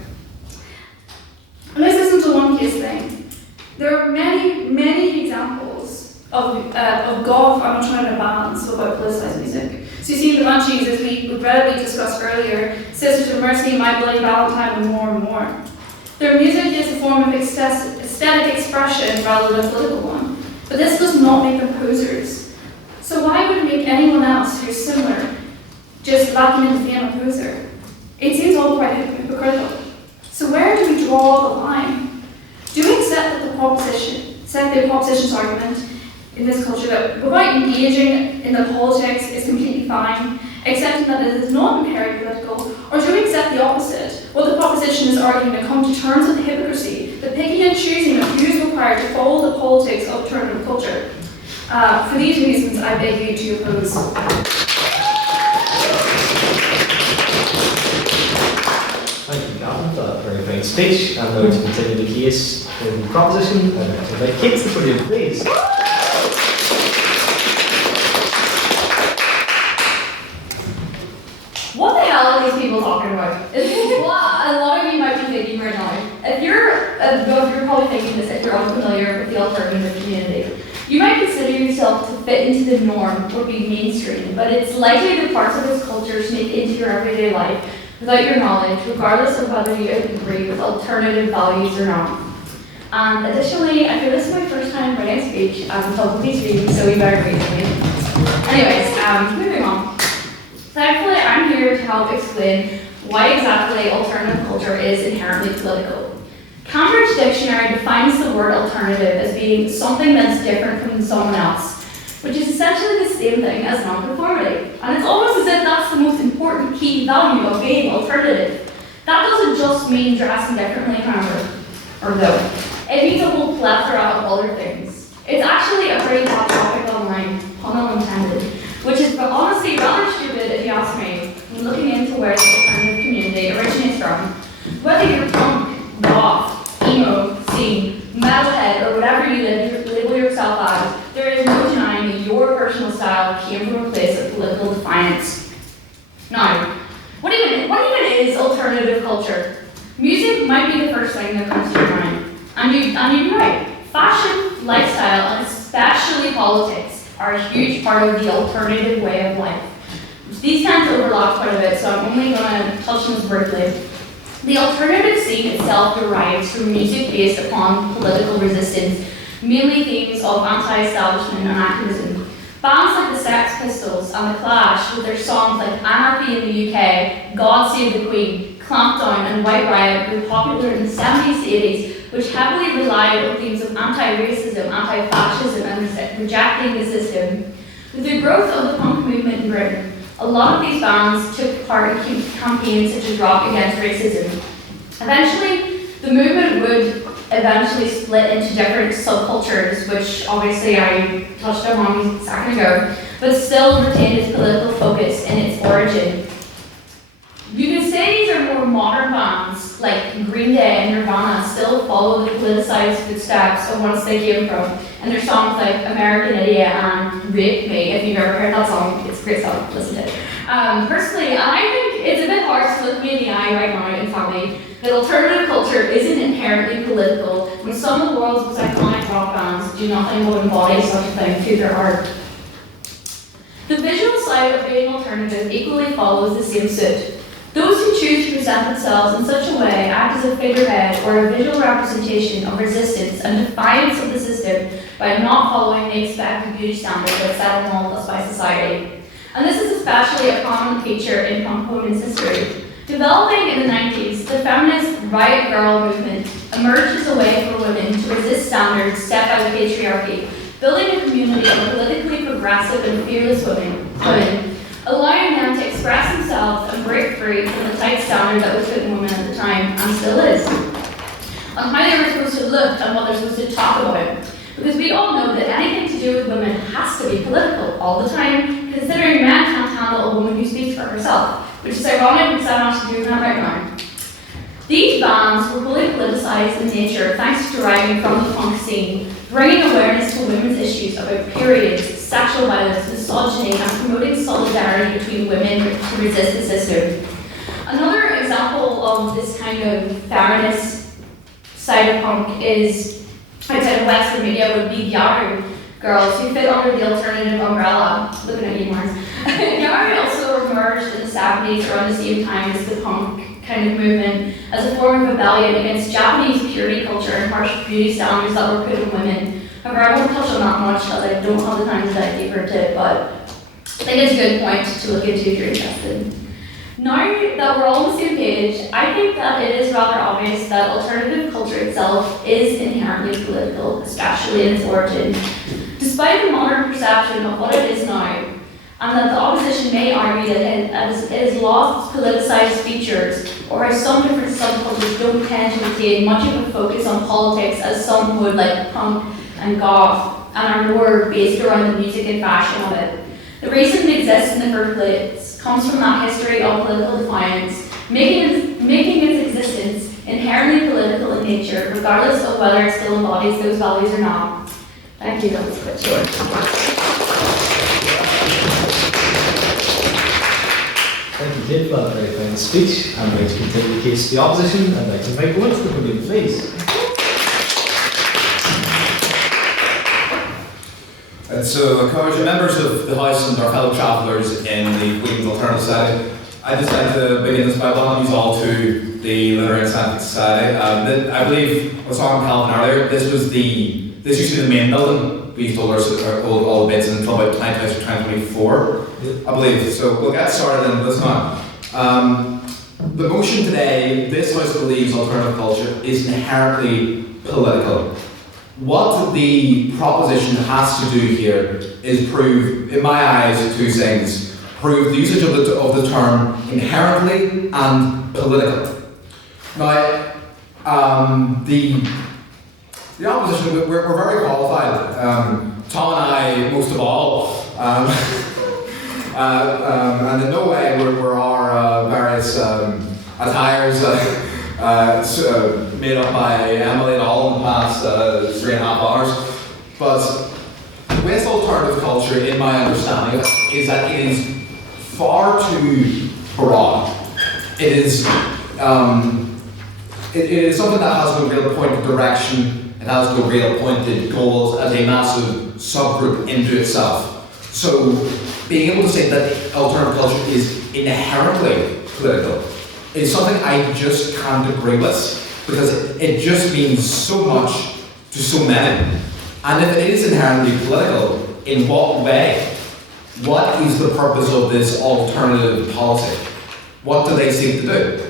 And this isn't a one-case thing. There are many, many examples of goth and alternative bands about politicized music. So you see the Munchies, as we regrettably discussed earlier, Sisters of Mercy, My Bloody Valentine, and more. Their music is a form of aesthetic expression rather than a political one. But this does not make them posers. So why would it make anyone else who's similar just lacking in the fame of poser? It seems all quite hypocritical. So where do we draw the line? Do we accept that the proposition's argument in this culture that without engaging in the politics is completely fine, accepting that it is not inherently political, or do we accept the opposite? What the proposition is arguing to come to terms with the hypocrisy, the picking and choosing of who is required to follow the politics of alternative culture. For these reasons, I beg you to oppose. Thank you, Gavin, for that very fine speech. I'm going to continue the case in the proposition. I'd like to invite Kate to the podium, please. What the hell are these people talking about? What a lot of you might be thinking right now. If you're probably thinking this, if you're unfamiliar with the alternative community, you might consider yourself to fit into the norm or be mainstream, but it's likely that parts of this culture sneak into your everyday life without your knowledge, regardless of whether you agree with alternative values or not. And additionally, I feel this is my first time writing a speech on top of these readings, so you better read with me. Anyways, moving on. Thankfully, I'm here to help explain why exactly alternative culture is inherently political. Cambridge Dictionary defines the word alternative as being something that's different from someone else, which is essentially the same thing as nonconformity. And it's almost as if that's the most important key value of being alternative. That doesn't just mean dressing differently, however, or though. It means a whole plethora of other things. It It's actually a pretty hot topic online, pun unintended, which is honestly rather stupid if you ask me, when looking into where the alternative community originates from. Whether you're punk, goth, emo, scene, metalhead, or whatever you label yourself as, there is no denying that your personal style came from a place of political defiance. Now, what even is alternative culture? Music might be the first thing that comes to your mind. And you'd be right. Fashion, lifestyle, and especially politics are a huge part of the alternative way of life. These tend to overlap quite a bit, so I'm only going to touch on this briefly. The alternative scene itself derives from music based upon political resistance, mainly themes of anti-establishment and activism. Bands like the Sex Pistols and the Clash, with their songs like Anarchy in the UK, God Save the Queen, Clampdown, and White Riot, were popular in the 70s to 80s, which heavily relied on themes of anti-racism, anti-fascism, and rejecting the system. With the growth of the punk movement in Britain, a lot of these bands took part in campaigns such as Rock Against Racism. Eventually, the movement would eventually split into different subcultures, which obviously I touched on a second ago, but still retained its political focus in its origin. You can say these are more modern bands, like Green Day and Nirvana still follow the politicized footsteps of whence they came from, and their songs like American Idiot and Rape Me, if you've ever heard that song, it's a great song, listen to it. Personally, I think it's a bit hard to look me in the eye right now and tell me that alternative culture isn't inherently political when some of the world's most iconic rock bands do nothing but embody such a thing through their art. The visual side of being alternative equally follows the same suit. Those who choose to present themselves in such a way act as a figurehead or a visual representation of resistance and defiance of the system by not following the expected beauty standards that set them all by society. And this is especially a common feature in punk women's history. Developing in the 90s, the feminist riot girl movement emerged as a way for women to resist standards set by the patriarchy, building a community of politically progressive and fearless women, allowing them to express themselves and break free from the tight standard that was put on women at the time, and still is, on how they were supposed to look and what they're supposed to talk about. Because we all know that anything to do with women has to be political all the time, considering men can't handle a woman who speaks for herself, which is ironic because I'm actually doing that right now. These bands were fully politicized in nature thanks to deriving from the punk scene, bringing awareness to women's issues about periods, sexual violence, misogyny, and promoting solidarity between women to resist the system. Another example of this kind of feminist side of punk is, outside of Western media, would be Yaru girls who fit under the alternative umbrella. Looking at you, Mars. Yaru also emerged in the 70s around the same time as the punk kind of movement as a form of rebellion against Japanese purity culture and harsh beauty standards that were put on women. However, I won't touch on that much as I don't have the time to dive deeper into it, but I think it's a good point to look into if you're interested. Now that we're all on the same page, I think that it is rather obvious that alternative culture itself is inherently political, especially in its origin. Despite the modern perception of what it is now, and that the opposition may argue that it has lost its politicized features, or how some different subcultures don't tend to retain much of a focus on politics as some would, like punk and goth, and are more based around the music and fashion of it. The reason it exists in the first place comes from that history of political defiance, making its existence inherently political in nature, regardless of whether it still embodies those values or not. Thank you, that was a bit short. Thank you, Kate, for that very fine speech. I'm going to continue the case of the opposition. I'd like to invite Owen to the podium, please. And so, encourage members of the House and our fellow travellers in the Queen's Alternative Society, I'd just like to begin this by welcoming you all to the Literary and Scientific Society. I believe, I was talking to Calvin earlier, this used to be the main building. We told all the bits until about 2024, I believe. So we'll get started in this now. The motion today, this House believes alternative culture is inherently political. What the proposition has to do here is prove, in my eyes, two things. Prove the usage of the term inherently and political. Now, the The opposition, we're very qualified. Tom and I, most of all. And in no way were our various attires made up by Emily and all in the past 3.5 hours. But with alternative culture, in my understanding, is that it is far too broad. It is something that has no real point of direction. It has no real pointed goals as a massive subgroup into itself. So being able to say that alternative culture is inherently political is something I just can't agree with, because it just means so much to so many. And if it is inherently political, in what way? What is the purpose of this alternative policy? What do they seek to do?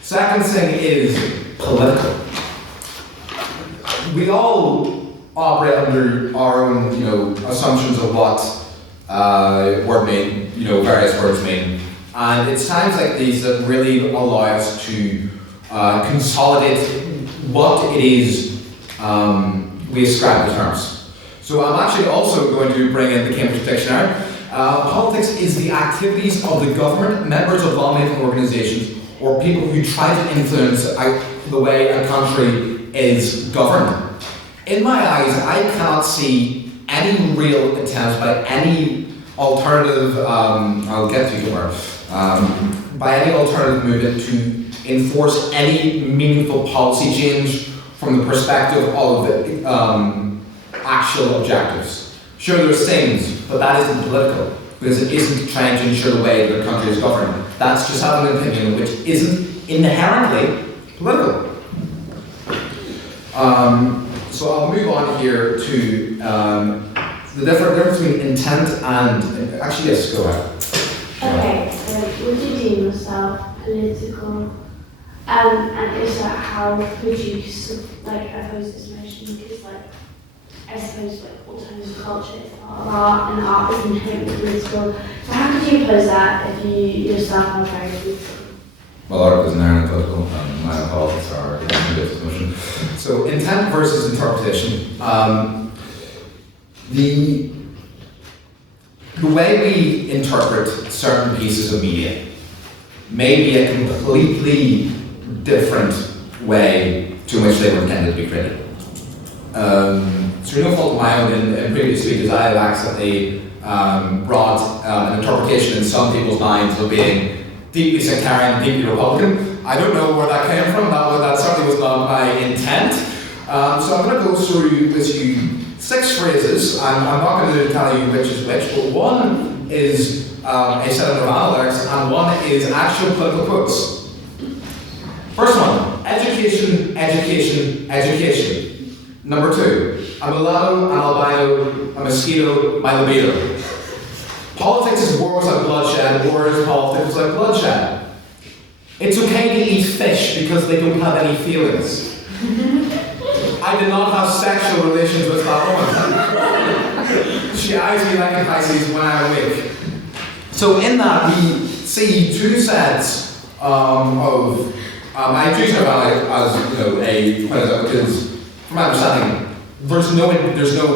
Second thing is political. We all operate under our own, assumptions of what word mean, various words mean. And it's times like these that really allow us to consolidate what it is we ascribe to terms. So I'm actually also going to bring in the Cambridge Dictionary. Politics is the activities of the government, members of lawmaking organisations, or people who try to influence the way a country is governed. In my eyes, I cannot see any real attempts by any alternative, I'll get to somewhere, by any alternative movement to enforce any meaningful policy change from the perspective of actual objectives. Sure, there's things, but that isn't political, because it isn't trying to ensure the way that a country is governed. That's just having an opinion which isn't inherently political. So I'll move on here to the difference between intent and, actually yes, go ahead. Okay, so would you deem yourself political? And is that how would you oppose this motion? Because I suppose alternative culture is part of art, and art is inherently political. So how could you oppose that if you yourself are very political? Well, art is inherently political, and my politics are in this motion. So intent versus interpretation. The way we interpret certain pieces of media may be a completely different way to which they were intended to be created. Through no fault of my own, in previous speeches, I have accidentally brought an interpretation in some people's minds of being deeply sectarian, deeply Republican. I don't know where that came from. That certainly was not my intent. So I'm going to go through with you 6 phrases. I'm not going to tell you which is which, but one is a set of Nirvana lyrics, and one is actual political quotes. First one, education, education, education. Number 2, a mulatto, an albino, a mosquito, my libido. Politics is wars like bloodshed, war is politics like bloodshed. It's okay to eat fish because they don't have any feelings. I did not have sexual relations with that woman. She eyes me like a Pisces when I'm awake. So in that we see 2 sets of I choose Nirvana as a because from my understanding there's no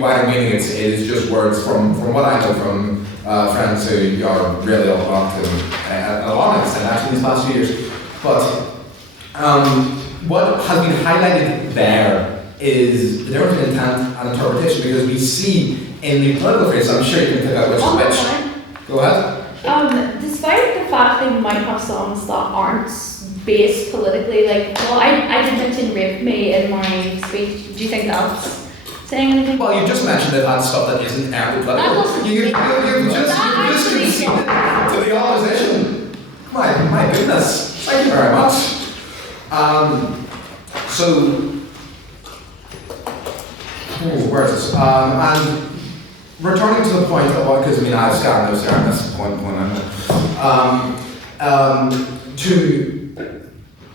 wider meaning. It is just words from what I know from friends who are really up to a lot of extent actually these past few years. But what has been highlighted there is the difference in intent and interpretation, because we see in the political phrase, I'm sure you can pick out which is which. Go ahead. Despite the fact they might have songs that aren't based politically, I did mention Rape Me in my speech. Do you think that's saying anything? Well, you just mentioned that that's stuff that isn't inherently political. You've just conceded to the opposition. My goodness. Thank you very much. Where is this? And returning to the point of, because I've scanned those there, and that's the point to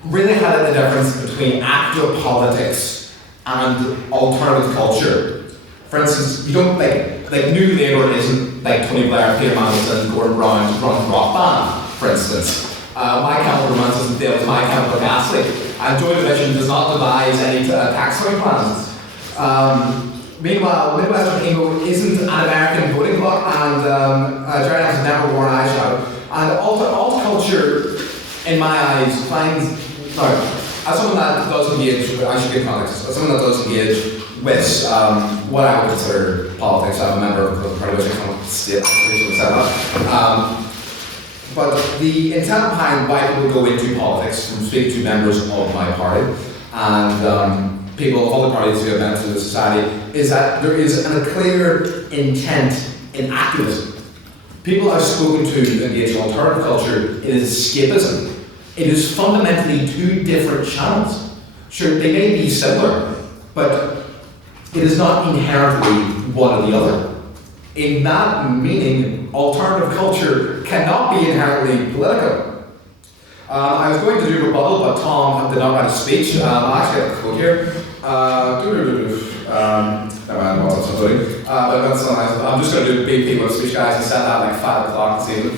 really highlight the difference between active politics and alternative culture. For instance, you don't like New Labour isn't like Tony Blair, Peter Mandelson, Gordon Brown's rock band, for instance. My Chemical Romance doesn't deal with My Chemical Ghastly. And Joy Division does not devise any tax-free plans. Meanwhile, Midwestern Emo isn't an American voting bloc, and Jerry has never worn eyeshadow. And alt culture, in my eyes, finds, as someone that does engage, I should give context, as someone that does engage with what I would consider politics. I'm a member of the party, which I can't state, but the intent behind why people go into politics, from speaking to members of my party, and people of other parties who have benefited the society, is that there is a clear intent in activism. People I've spoken to engage in alternative culture, it is escapism. It is fundamentally two different channels. Sure, they may be similar, but it is not inherently one or the other. In that meaning, alternative culture cannot be inherently political. I was going to do rebuttal, but Tom did not write a speech. I actually have a quote here. Never mind, what's up, but that's not nice. I'm just going to do a big people speech, guys. He said that like 5 o'clock this evening.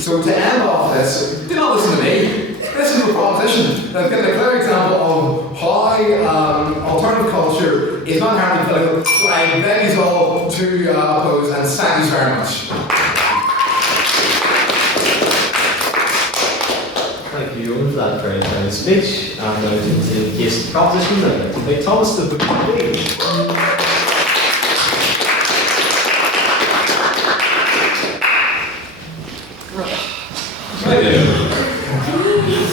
So to end off this, do not listen to me. Listen to a politician that's given a clear example of how alternative culture is not inherently political. So I beg you all to oppose, and thank you very much. Thank you, Owen, for that very nice speech. And now to the case proposition, I'd like to invite Thomas to the podium. I do.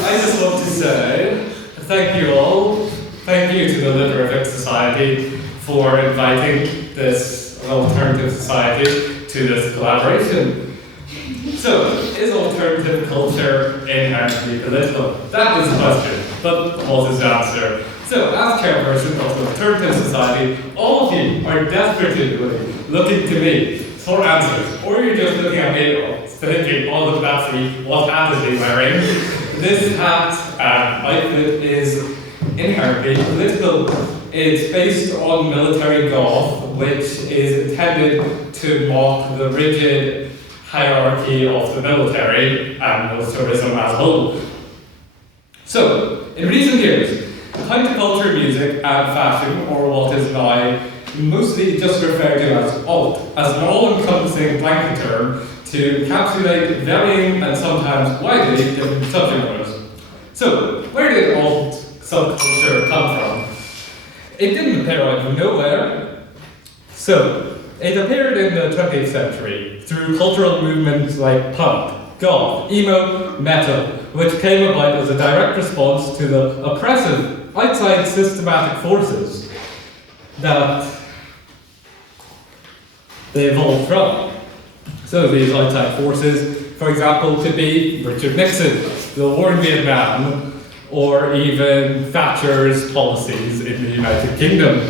I just want to say thank you all. Thank you to the Literarific Society for inviting this alternative society to this collaboration. So, is alternative culture inherently political? That is the question, but what is the answer? So, as chairperson of the Alternative Society, all of you are desperately looking to me for answers, or you're just looking at me thinking, oh look, that's me, what hat is he wearing? This hat outfit is inherently political. It's based on military goth, which is intended to mock the rigid hierarchy of the military and militarism as a whole. So, in recent years, counterculture music and fashion, or what is now mostly just referred to as alt, as an all-encompassing blanket term to encapsulate varying and sometimes widely different subgenres. So, where did alt subculture come from? It didn't appear out of nowhere. So, it appeared in the 20th century through cultural movements like punk, goth, emo, metal, which came about as a direct response to the oppressive, outside systematic forces that they evolved from. So these outside forces, for example, could be Richard Nixon, the war in Vietnam, or even Thatcher's policies in the United Kingdom.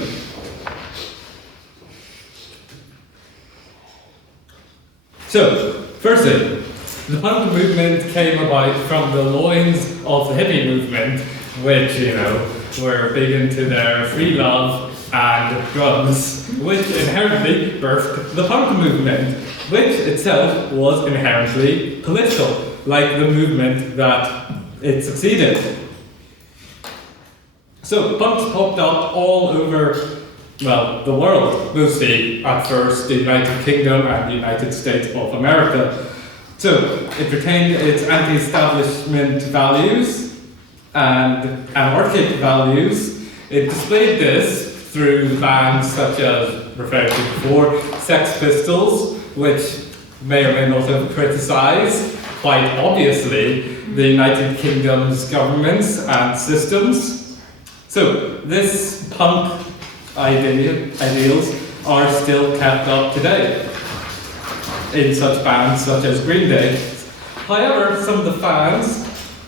So, firstly, the punk movement came about from the loins of the hippie movement, which, were big into their free love and drugs, which inherently birthed the punk movement, which itself was inherently political, like the movement that it succeeded. So punks popped up all over, the world, mostly at first the United Kingdom and the United States of America. So it retained its anti-establishment values and anarchic values. It displayed this through bands such as, referred to before, Sex Pistols, which may or may not have criticised, quite obviously, the United Kingdom's governments and systems. So this punk ideals are still kept up today in such bands such as Green Day. However, some of the fans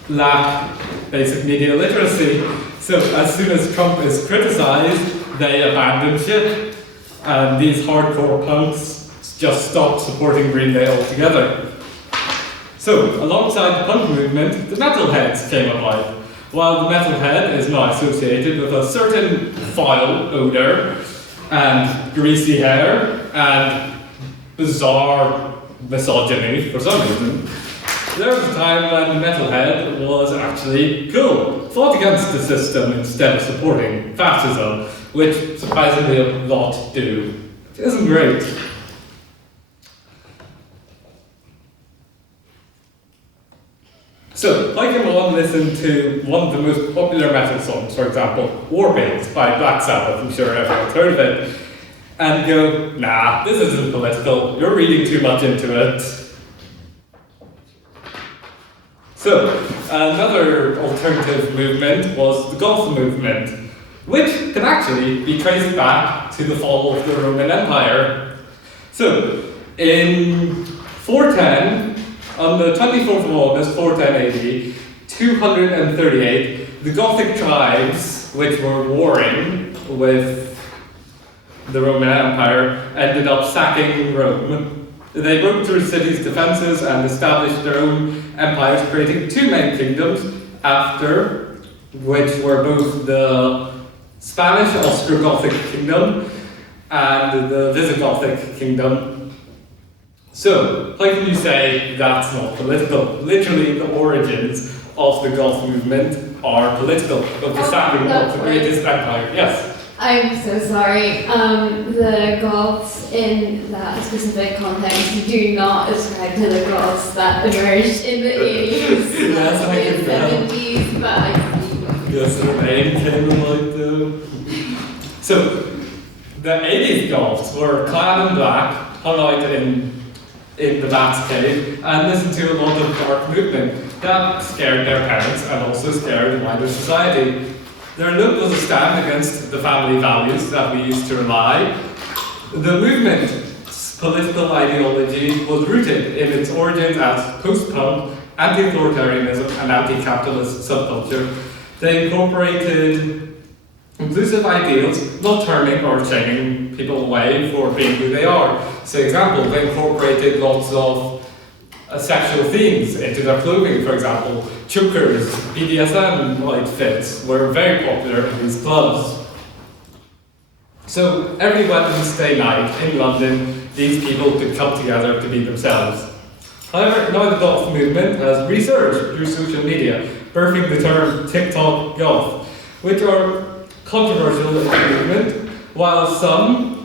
lack basic media literacy, so as soon as Trump is criticised, they abandon ship, and these hardcore punks just stop supporting Green Day altogether. So, alongside the punk movement, the metalheads came about. While the metalhead is now associated with a certain foul odour and greasy hair and bizarre misogyny for some reason. There was a time when metalhead was actually cool, fought against the system instead of supporting fascism, which surprisingly a lot do. It isn't great. So, I can go and listen to one of the most popular metal songs, for example, Warpaint by Black Sabbath, I'm sure everyone's heard of it, and go, nah, this isn't political, you're reading too much into it. So, another alternative movement was the goth movement, which can actually be traced back to the fall of the Roman Empire. So, in 410, on the 24th of August, 410 AD, 238, the Gothic tribes, which were warring with the Roman Empire, ended up sacking Rome. They broke through the city's defences and established their own empires, creating two main kingdoms, after which were both the Spanish Ostrogothic kingdom and the Visigothic kingdom. So, how can you say that's not political? Literally, the origins of the Goth movement are political, of the sacking of the greatest empire. Yes? I'm so sorry. The Goths in that specific context do not ascribe to the Goths that emerged in the 80s, Yes, I can tell. 70s, but I Yes, the name came like the... So, the 80s Goths were clad in black, hung out in the Bat's cave, and listened to a lot of dark movement that scared their parents and also scared wider society. Their look was a stand against the family values that we used to rely. The movement's political ideology was rooted in its origins as post-punk, anti-authoritarianism, and anti-capitalist subculture. They incorporated inclusive ideals, not turning or shaming people away for being who they are. So, example, they incorporated lots of sexual themes into their clothing, for example. Chokers, BDSM outfits were very popular in these clubs. So, every Wednesday night in London, these people could come together to be themselves. However, now the goth movement has resurged through social media, birthing the term TikTok goth, which are controversial in the movement, while some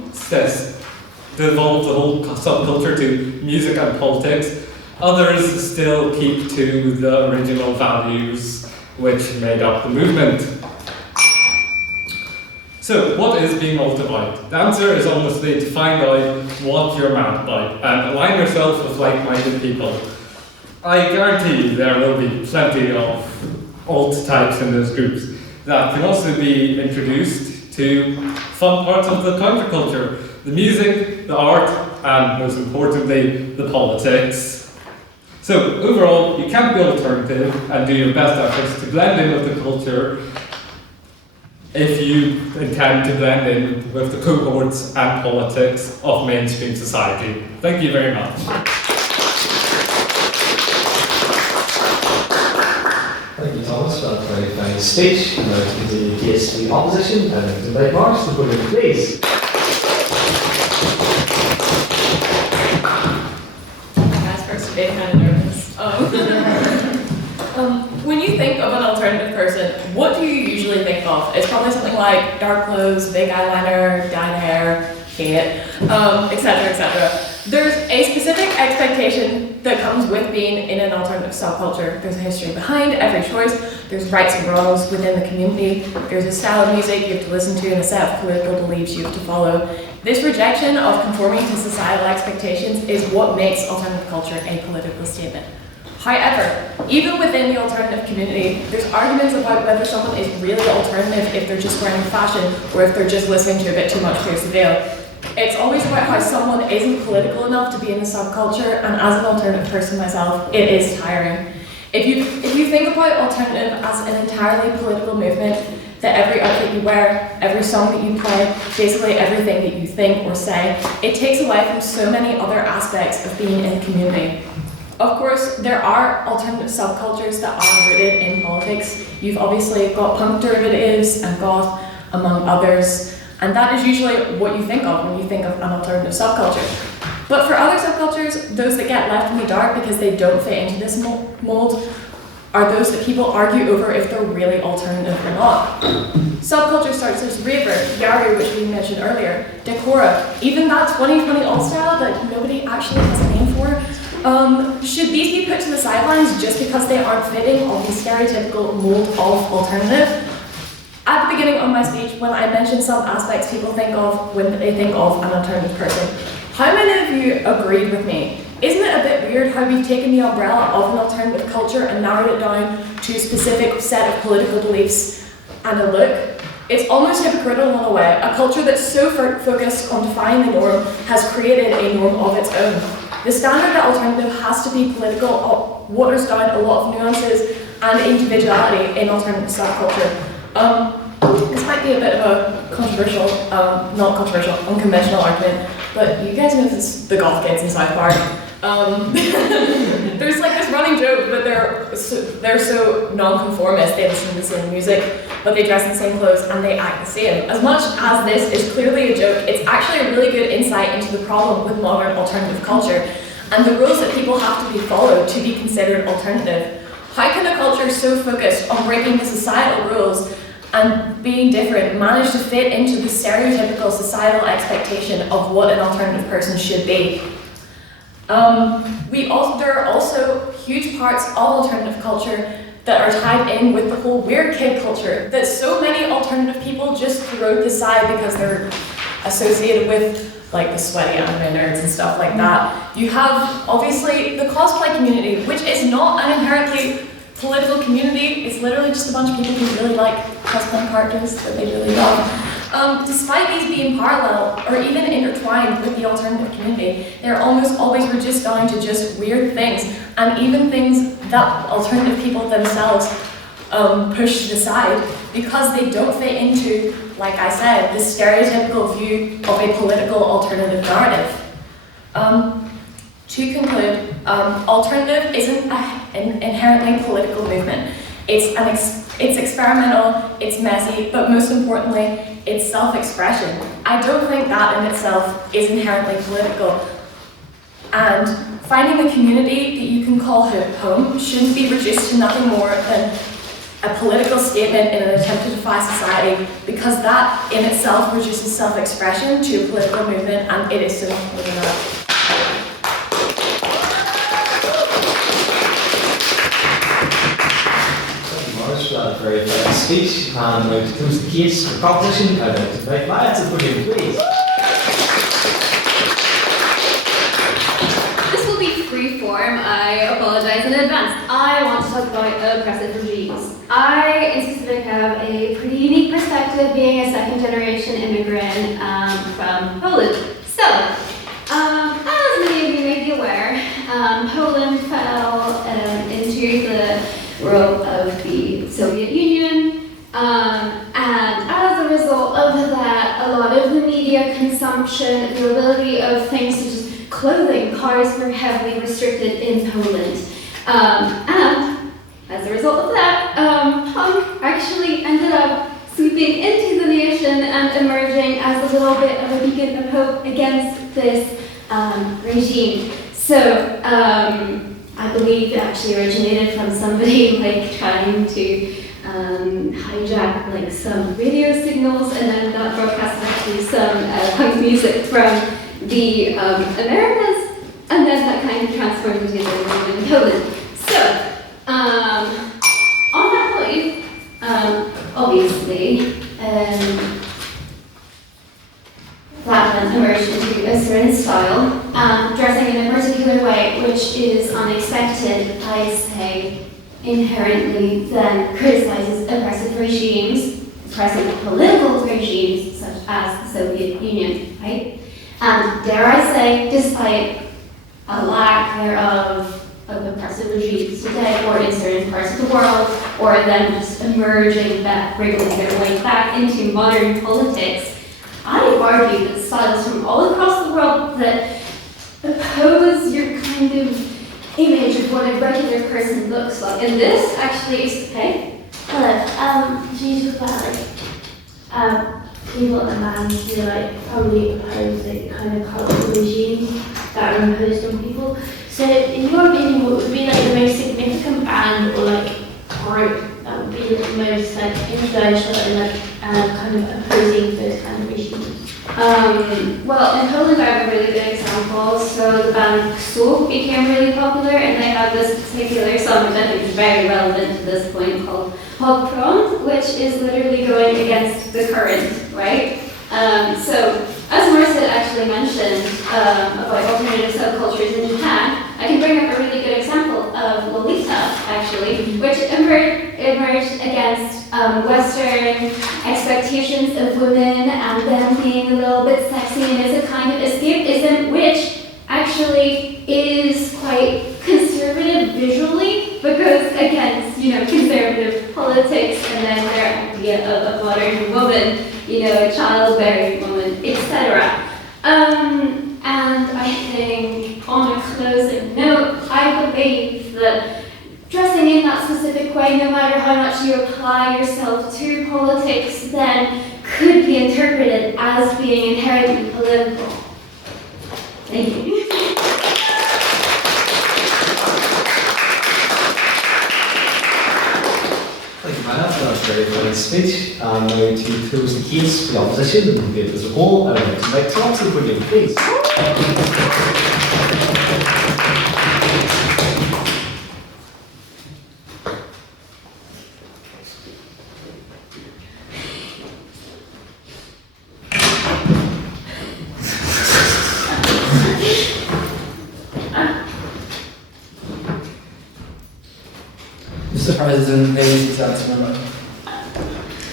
devolve the whole subculture to music and politics, others still keep to the original values which made up the movement. So, what is being alt about? The answer is honestly to find out what you're mad about and align yourself with like-minded people. I guarantee you there will be plenty of alt types in those groups that can also be introduced to fun parts of the counterculture, the music, the art, and most importantly, the politics. So overall, you can't be alternative and do your best efforts to blend in with the culture if you intend to blend in with the cohorts and politics of mainstream society. Thank you very much. Thank you, Thomas, for that very fine speech. Now to continue the case to the opposition, I'd like to invite Mark to the podium, please. That's first bit kind of nervous. When you think of an alternative person, what do you usually think of? It's probably something like dark clothes, big eyeliner, dyed hair, hate, etc., etc. There's a specific expectation that comes with being in an alternative subculture. There's a history behind every choice. There's rights and wrongs within the community. There's a style of music you have to listen to and a set of political beliefs you have to follow. This rejection of conforming to societal expectations is what makes alternative culture a political statement. However, even within the alternative community, there's arguments about whether someone is really alternative if they're just wearing fashion or if they're just listening to a bit too much Pierce the Veil. It's always about how someone isn't political enough to be in the subculture, and as an alternative person myself, it is tiring. If you think about alternative as an entirely political movement, that every outfit you wear, every song that you play, basically everything that you think or say, it takes away from so many other aspects of being in the community. Of course, there are alternative subcultures that are rooted in politics. You've obviously got punk derivatives and goth, among others, and that is usually what you think of when you think of an alternative subculture. But for other subcultures, those that get left in the dark because they don't fit into this mold are those that people argue over if they're really alternative or not. Subculture such as raver, yari, which we mentioned earlier, decora, even that 2020 alt style that nobody actually has a name for. Should these be put to the sidelines just because they aren't fitting on the stereotypical mold of alternative? At the beginning of my speech, when I mentioned some aspects people think of when they think of an alternative person, how many of you agreed with me? Isn't it a bit weird how we've taken the umbrella of an alternative culture and narrowed it down to a specific set of political beliefs and a look? It's almost hypocritical in a way. A culture that's so focused on defining the norm has created a norm of its own. The standard that alternative has to be political waters down a lot of nuances and individuality in alternative subculture. This might be a bit of a controversial, not controversial, unconventional argument, but you guys know the goth kids in South Park. There's like this running joke that they're so non-conformist, they listen to the same music, but they dress in the same clothes and they act the same. As much as this is clearly a joke, it's actually a really good insight into the problem with modern alternative culture and the rules that people have to be followed to be considered alternative. How can a culture so focused on breaking the societal rules and being different manage to fit into the stereotypical societal expectation of what an alternative person should be? There are also huge parts of alternative culture that are tied in with the whole weird kid culture that so many alternative people just throw to the side because they're associated with like the sweaty anime nerds and stuff like that. You have obviously the cosplay community, which is not an inherently political community. It's literally just a bunch of people who really like cosplay characters that they really love. Despite these being parallel or even intertwined with the alternative community, they're almost always reduced down to just weird things, and even things that alternative people themselves push to the side because they don't fit into, like I said, the stereotypical view of a political alternative narrative. To conclude, alternative isn't an inherently political movement. It's experimental, it's messy, but most importantly, it's self-expression. I don't think that in itself is inherently political. And finding a community that you can call home shouldn't be reduced to nothing more than a political statement in an attempt to defy society, because that in itself reduces self-expression to a political movement, and it is so more than that. For that very first speech, and now to close the case for proposition, I'd like to invite Maya to the podium, please. This will be free form. I apologize in advance. I want to talk about oppressive regimes. I, in specific, have a pretty unique perspective, being a second-generation immigrant from Poland. So, as many of you may be aware, Poland fell into the world of the Soviet Union, and as a result of that, a lot of the media consumption, availability of things such as clothing, cars were heavily restricted in Poland. And as a result of that, punk actually ended up sweeping into the nation and emerging as a little bit of a beacon of hope against this regime. So, I believe it actually originated from somebody like trying to hijack like some radio signals and then that broadcasted actually some punk music from the Americas, and then that kind of transformed into the world in Poland. So, on that point, obviously, Flatland emerged into a certain style, dressing in a particular way, which is unexpected, I say, inherently then criticizes oppressive regimes, oppressive political regimes, such as the Soviet Union, right? And dare I say, despite a lack thereof of oppressive regimes today, or in certain parts of the world, or them just emerging back, wriggling their way back into modern politics, I argue that styles from all across the world that oppose your kind of image of what a regular person looks like. And this actually is, hey? Hello, she's about like, people at the man who like probably oppose like kind of cultural regimes. that are imposed on people. So in your opinion, what would be like the most significant band or like group that would be the most like influential and like kind of opposing those kind of regimes? Well, in Poland I have a really good example. So the band Soap became really popular, and they have this particular song which I think is very relevant to this point called Hot Prompt, which is literally going against the current, right? So as Marissa actually mentioned about alternative subcultures in Japan, I can bring up a really good example of Lolita, actually, which emerged against Western expectations of women and them being a little bit sexy, and is a kind of escapism, which actually is quite conservative visually, because against, conservative politics, and then their idea of a modern woman, a childbearing woman, etc. And I think, on a closing note, I believe that dressing in that specific way, no matter how much you apply yourself to politics, then could be interpreted as being inherently political. Thank you. Thank you, Maya, for that very nice speech. And now to close the case for the opposition and the debate as a whole, I would like to invite Tom to the podium, please. Mr. President, ladies and gentlemen,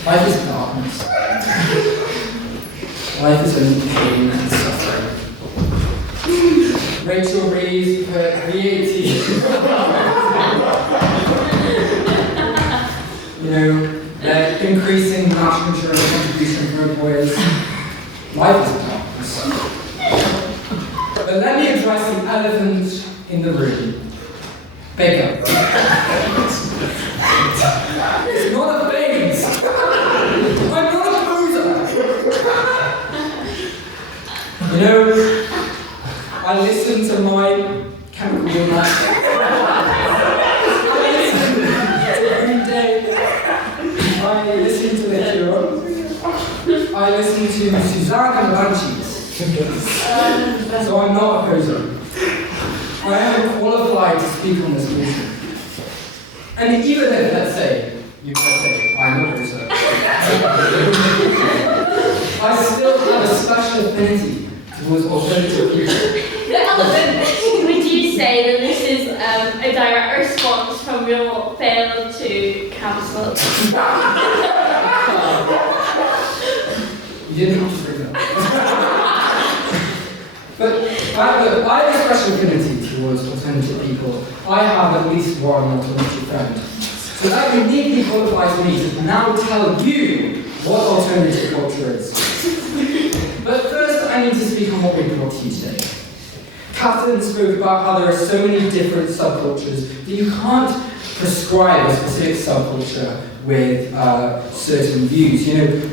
life is darkness. Life is only pain and suffering. Rachel Reeves put VAT. They're increasing national insurance contribution for employers. Life is darkness. But let me address the elephant in the room. Bigger. It's not a phase. I'm not a poser. I listen to my chemical roommates. I listen to Green Day. I listen to The Cure. I listen to Suzanne and the Banshees. So I'm not a poser. I am qualified to speak on this issue. And even if, let's say, I'm a poser, I still have a special affinity towards alternative people. Would you say that this is a direct response from your failure to cancel? You didn't have to bring that. But I have a special affinity towards alternative people. I have at least one alternative friend. So that uniquely qualifies me to now tell you what alternative culture is. But first, I need to speak on what we brought to you today. Catherine spoke about how there are so many different subcultures that you can't prescribe a specific subculture with certain views.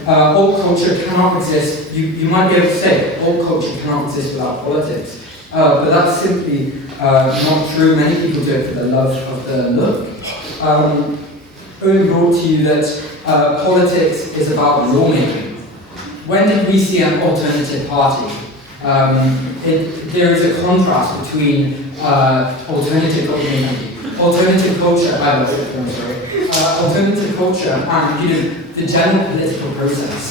Alt culture cannot exist. You might be able to say alt culture cannot exist without politics, but that's simply not true. Many people do it for the love of the look. Owen brought to you that politics is about lawmaking. When did we see an alternative party? There is a contrast between alternative culture, alternative culture and the general political process.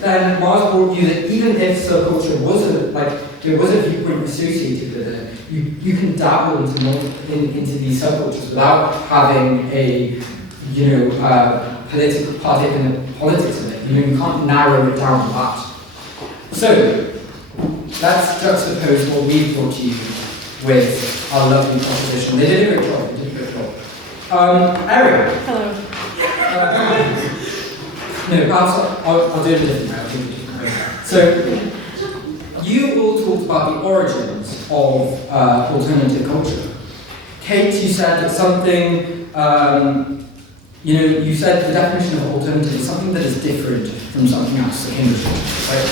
Then Mars brought you that even if subculture there was a viewpoint associated with it, you can dabble into these subcultures without having a political partake in the politics of it. You can't narrow it down to that. So let's juxtapose what we brought to you with our lovely proposition. They did a great job. Ariel. Hello. Perhaps I'll do it a different way. So, you all talked about the origins of alternative culture. Kate, you said that something, you said the definition of alternative is something that is different from something else, like English, right?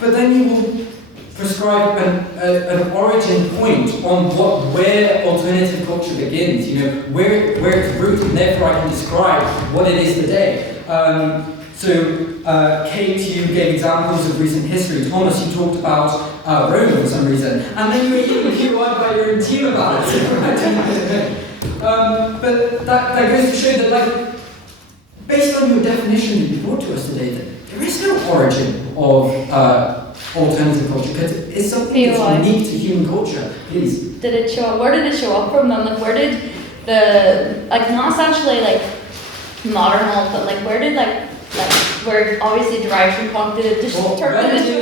but then you will prescribe an origin point on where alternative culture begins, where its root, and therefore I can describe what it is today. Kate, you gave examples of recent history. Thomas, you talked about Rome for some reason, and then you were by your own team about it. But that goes to show that, based on your definition that you brought to us today, that there is no origin of alternative culture, because it's something that's unique to human culture. Please. Did it show up? Where did it show up from then? Where did not essentially modern old, but where did where it obviously derived from punk, did it just turn into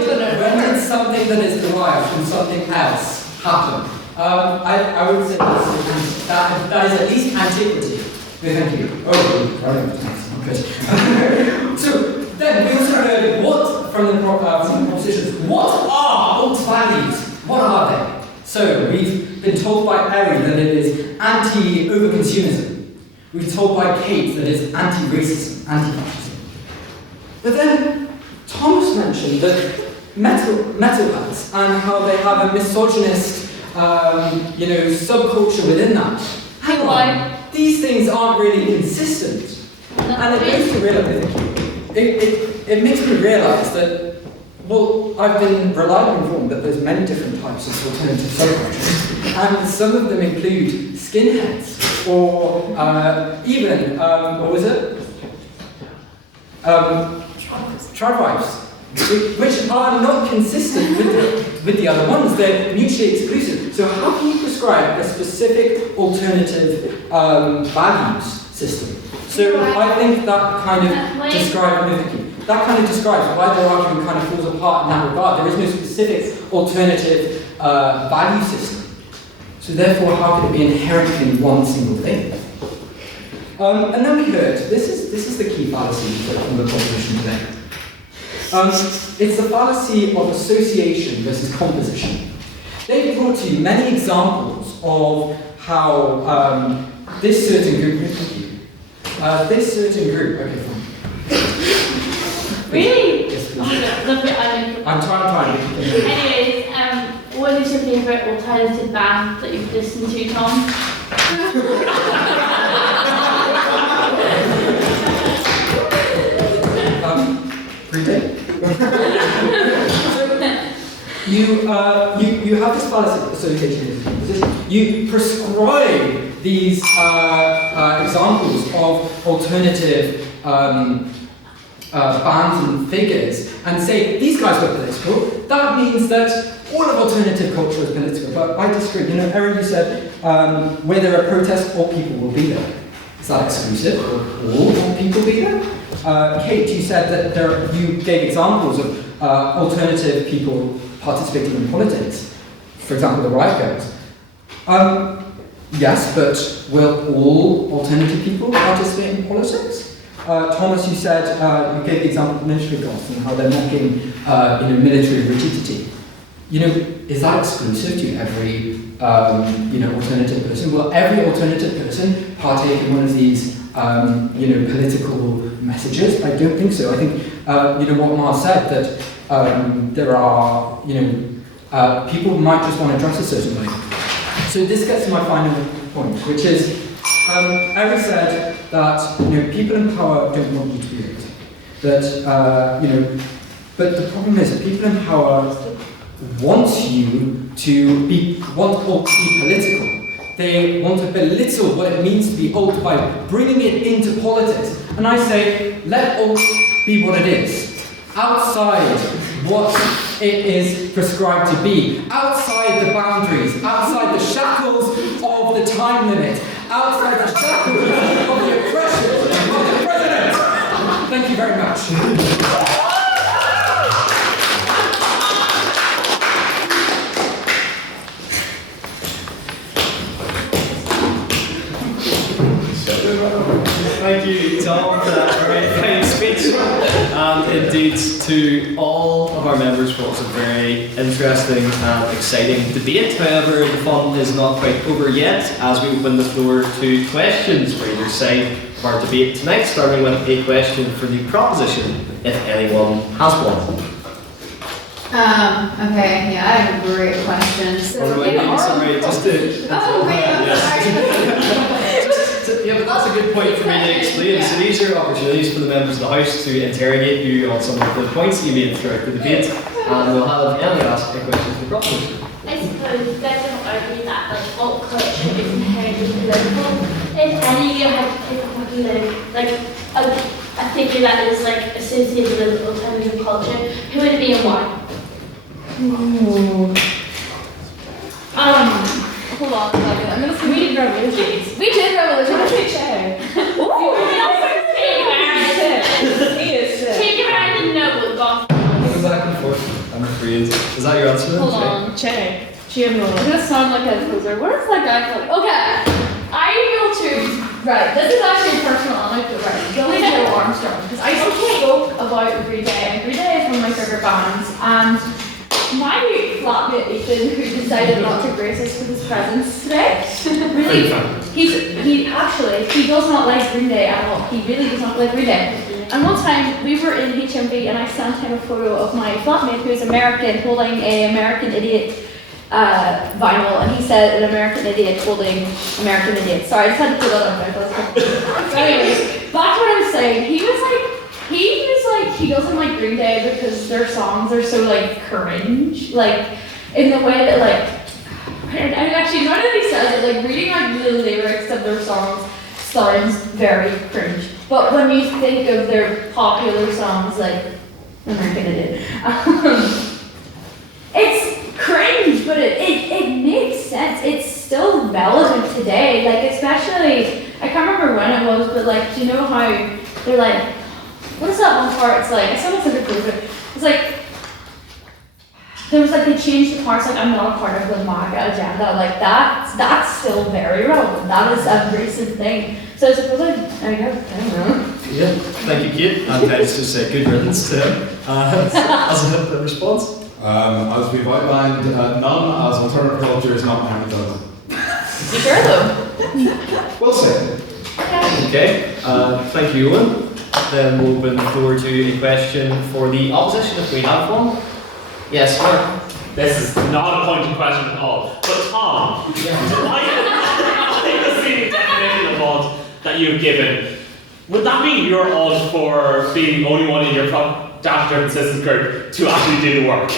when did something that is derived from something else happen? I would say that is at least antiquity. Thank you. Oh, okay. So then we also heard from the propositions. What are old values? What are they? So we've been told by Harry that it is anti-overconsumerism. We've told by Kate that it's anti-racism, anti-fascism. But then Thomas mentioned that metalheads and how they have a misogynist, subculture within that. Hang on, these things aren't really consistent. And it makes me realize, it makes me realize that, I've been reliably informed that there's many different types of alternative subcultures, and some of them include skinheads, or even, what was it? Tribes, which are not consistent with the other ones. They're mutually exclusive. So how can you prescribe a specific alternative values system? So I think that kind of describes why their argument kind of falls apart in that regard. There is no specific alternative value system. So therefore, how could it be inherently one single thing? And then we heard, this is the key fallacy from the proposition today. It's the fallacy of association versus composition. They've brought to you many examples of how this certain group, okay, fine. Really? Yes, please. I'm trying. Anyways, what is your favourite alternative band that you've listened to, Tom? Green Day. You have this fallacy of association with composition. You prescribe these examples of alternative bands and figures and say, these guys were political. That means that all of alternative culture is political. But I disagree. Erin, you said where there are protests, all people will be there. Is that exclusive? Will all people be there? Kate, you said that you gave examples of alternative people participating in politics. For example, the riot girls. Yes, but will all alternative people participate in politics? Thomas, you said you gave the example of military gods and how they're mocking military rigidity. Is that exclusive to every alternative person? Will every alternative person partake in one of these political messages? I don't think so. I think what Mar said, that there are people might just want to dress a certain way. So this gets to my final point, which is Eric said that people in power don't want you to be it. That but the problem is that people in power want you to be political. They want to belittle what it means to be alt by bringing it into politics. And I say, let alt be what it is. Outside what it is prescribed to be. Outside the boundaries. Outside the shackles of the time limit. Outside the shackles of the oppression of the president. Thank you very much. Thank you, Tom, for that very fine speech. And indeed, to all of our members, what was a very interesting and exciting debate. However, the fun is not quite over yet, as we open the floor to questions for either side of our debate tonight, starting with a question for the proposition, if anyone has one. Okay, yeah, I have a great question. So, By the way, sorry, just to. Yeah, but that's a good point for me to explain. So these are opportunities for the members of the House to interrogate you on some of the points you made throughout the debate, and we'll have Emily ask a question for proposition. I suppose you guys don't argue that like alt culture is inherently political. If any of you had to pick a popular, like a figure that is like associated with alternative culture, who would it be and why? Ooh. Hold on a second. I'm gonna say we did revolutions. We did revolutions. I'm gonna say Che. Take it around the noble gospel. Go back and forth. I'm afraid. Is that your answer? Hold on. Che. I'm gonna sound like a loser. What is that guy called? Okay. I go to, right, this is actually a personal anecdote, right? Billy Joe Armstrong. Because I spoke about Green Day, and Green Day is one of my favorite bands, and my flatmate Ethan, who decided not to grace us with his presence today, really, he does not like Green Day at all. He really does not like Green Day. And one time we were in HMV and I sent him a photo of my flatmate who is American holding a American Idiot vinyl, and he said an American Idiot holding American Idiot. Sorry, I just had to put that on there. But anyways, back to what I was saying, he was like, he doesn't like Green Day because their songs are so like cringe, like in the way that like, and actually none of these says it, like reading like the lyrics of their songs sounds very cringe. But when you think of their popular songs like American Idiot, it's cringe, but it makes sense. It's still relevant today, like especially, I can't remember when it was, but like, do you know how they're like, what is that one part? It's like, I sound like a loser. It's like, there was like, they changed the parts, like, I'm not a part of the MAGA agenda, like that's still very relevant. That is a recent thing. So I suppose there you go, I don't know. Yeah, thank you, Kate. And I just say good riddance to him. As a response. As we've outlined, none as alternative culture is not behind us. You sure though? We'll see. Okay, thank you, Owen. Then we'll open the floor to a question for the opposition if we have one. Yes, sir. This is not a pointed question at all. But Tom, I think the seeming definition of alt that you've given, would that mean you're alt for being the only one in your data-driven systems group to actually do the work?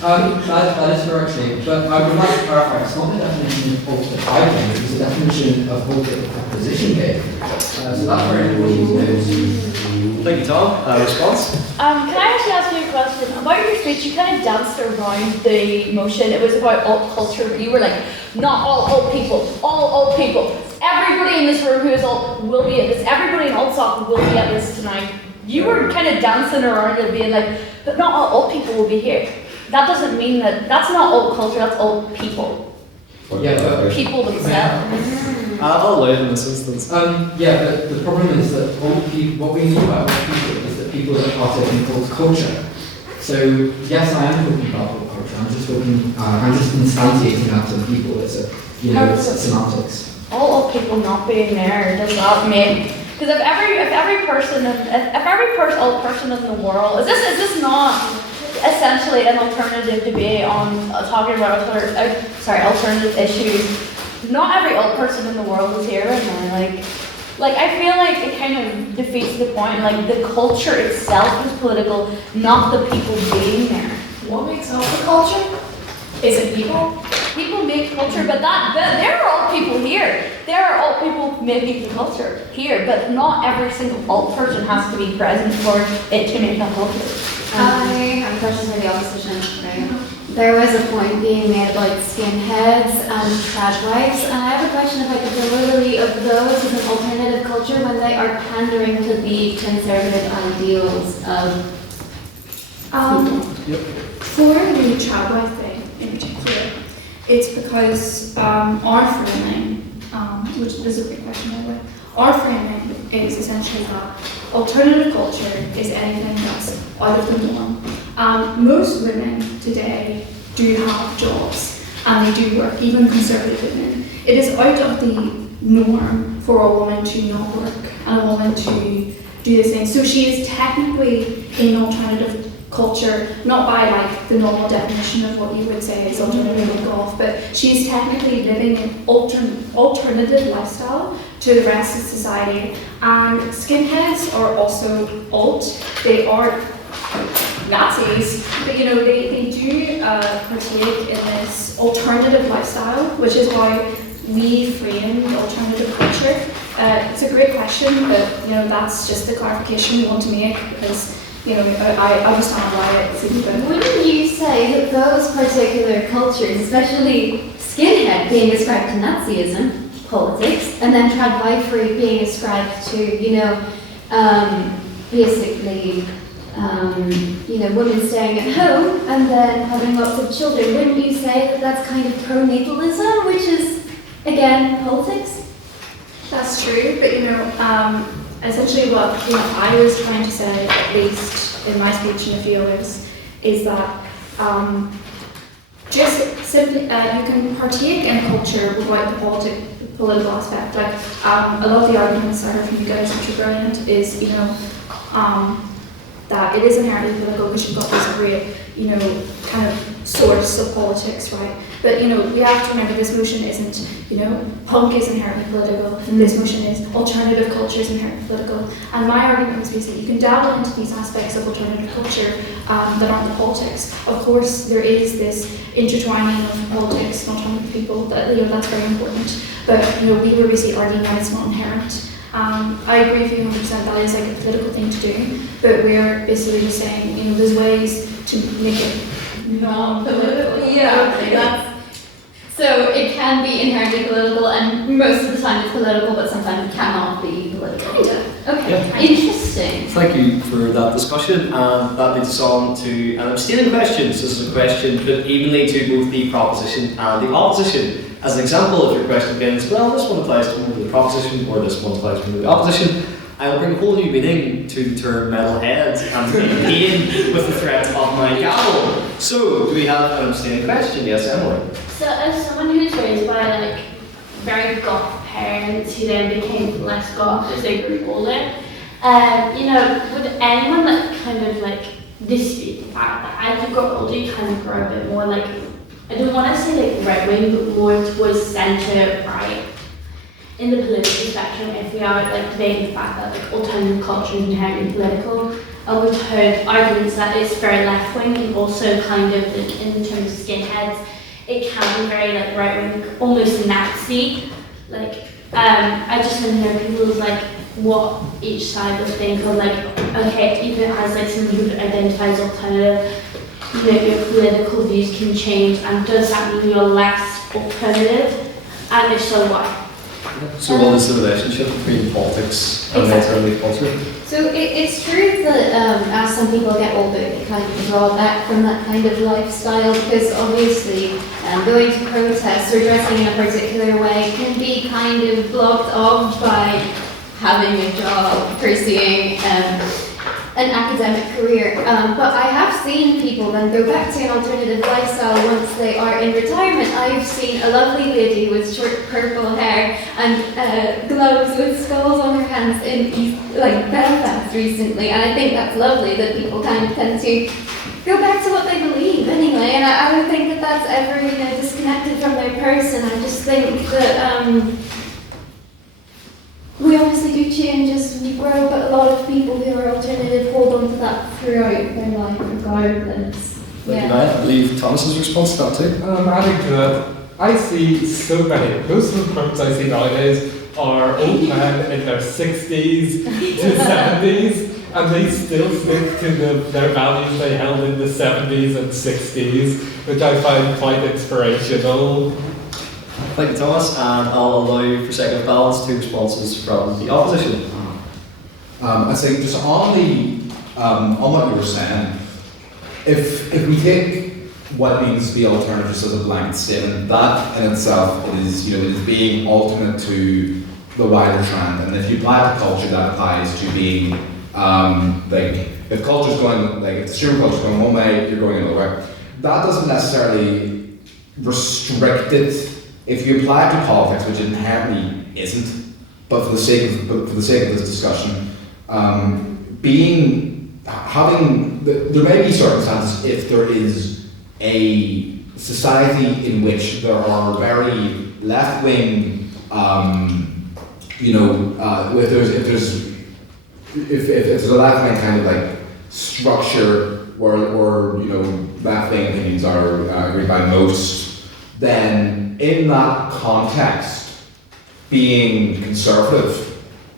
That is true actually, but I would like to clarify, it's not the definition of alt that I gave, it's the definition of alt that the proposition gave. So that's very important to note. Thank you, Tom. Response? Can I actually ask you a question? About your speech, you kind of danced around the motion. It was about alt culture, but you were like, not all alt people, all alt people. Everybody in this room who is alt will be at this. Everybody in alt soc will be at this tonight. You were kind of dancing around it, being like, but not all alt people will be here. That doesn't mean that's not alt culture, that's alt people. Yeah, but people themselves. I'll allow in this instance. Yeah, but the problem is that all people, what we mean by all people is that people that partake in alt culture. So yes, I am talking about alt culture. I'm just instantiating that to the people. It's it's semantics. All alt people not being there does not make, because if every person alt person in the world is this not essentially an alternative debate on talking about alternative issues? Not every alt person in the world is here right now. Like I feel like it kind of defeats the point. Like the culture itself is political, not the people being there. What makes up the culture? Is it people? People make culture, but there are alt people here. There are alt people making the culture here, but not every single alt person has to be present for it to make that culture. I have a question for the opposition. Right? There was a point being made about skinheads and trash wives, and I have a question about the validity of those as an alternative culture when they are pandering to the conservative ideals of. For the child wife thing in particular, it's because our framing, which is a great question by the way, our framing is essentially that alternative culture is anything that's out of the norm. Most women today do have jobs and they do work, even conservative women. It is out of the norm for a woman to not work and a woman to do this thing. So she is technically in alternative culture, not by like the normal definition of what you would say is alternative golf, but she's technically living an alternative lifestyle to the rest of society. And skinheads are also alt. They are Nazis, but you know, they do partake in this alternative lifestyle, which is why we frame alternative culture. It's a great question, but you know, that's just the clarification we want to make, because you know, I understand why it's significant. Wouldn't you say that those particular cultures, especially skinhead being ascribed to Nazism, politics, and then tradwifery being ascribed to, you know, basically, you know, women staying at home and then having lots of children, wouldn't you say that that's kind of pronatalism, which is, again, politics? That's true, but you know, essentially what you know I was trying to say, at least in my speech in a few hours, is that just simply you can partake in culture without the political aspect. Like a lot of the arguments I heard from you guys, which are brilliant, is you know that it is inherently political because you've got this great you know kind of source of politics, right? But you know, we have to remember this motion isn't, you know, punk is inherently political. This motion is alternative culture is inherently political. And my argument was basically you can dabble into these aspects of alternative culture that aren't the politics. Of course, there is this intertwining of politics and alternative people that you know that's very important. But you know, we were basically arguing that it's not inherent. I agree with you 100% that is like a political thing to do, but we're basically just saying, you know, there's ways to make it non-political. Yeah, so it can be inherently political, and most of the time it's political, but sometimes it cannot be political. Okay, Yeah. interesting. Thank you for that discussion, and that leads us on to an abstaining question. So this is a question put evenly to both the proposition and the opposition. As an example, if your question begins, well, this one applies to more to the proposition, or this one applies to more to the opposition, I will bring a whole new meaning to the term metalhead and pain with the threat of my gavel. So, do we have an abstaining question? Yes, Emily. So as someone who's raised by like very goth parents who then became less goth as they grew older, you know, would anyone that kind of like dispute the fact that as you grow older you kind of grow a bit more like, I don't want to say like right wing, but more towards centre right in the political spectrum, if we are like debating the fact that like alternative culture is inherently political. We've heard arguments that it's very left wing and also kind of like, in terms of skinheads, it can be very like right wing, almost Nazi. Like I just want to know people's like what each side would think of like, okay, even as like someone who identifies alternative, you know, your political views can change, and does that mean you're less alternative? And if so, why? So what is the relationship between politics and alternative culture? So it's true that as some people get older, they kind of draw back from that kind of lifestyle, because obviously going to protests or dressing in a particular way can be kind of blocked off by having a job, pursuing an academic career. But I have seen people then go back to an alternative lifestyle once they are in retirement. I've seen a lovely lady with short purple hair and gloves with skulls on her hands in Belfast recently, and I think that's lovely that people kind of tend to go back to what they believe anyway, and I don't think that that's ever disconnected from their person. I just think that we obviously do change as we grow, but a lot of people who are alternative hold on to that throughout their life regardless. I believe Thomas's response to that too. Adding to that, I see so many, most of the firms I see nowadays are old men in their 60s to 70s, and they still stick to their values they held in the 70s and 60s, which I find quite inspirational. Thank you, Thomas, and I'll allow you for sake of balance 2 responses from the opposition. I think just on what you were saying, if we take what it means to be alternative just as a blanket statement, that in itself is is being alternate to the wider trend, and if you apply to culture, that applies to being if culture's going if the student culture's going one way, you're going another way. That doesn't necessarily restrict it. If you apply it to politics, which it inherently isn't, but for the sake of this discussion, being there may be circumstances if there is a society in which there are very left-wing, if there's a left-wing kind of like structure where left-wing opinions are agreed by most, then in that context, being conservative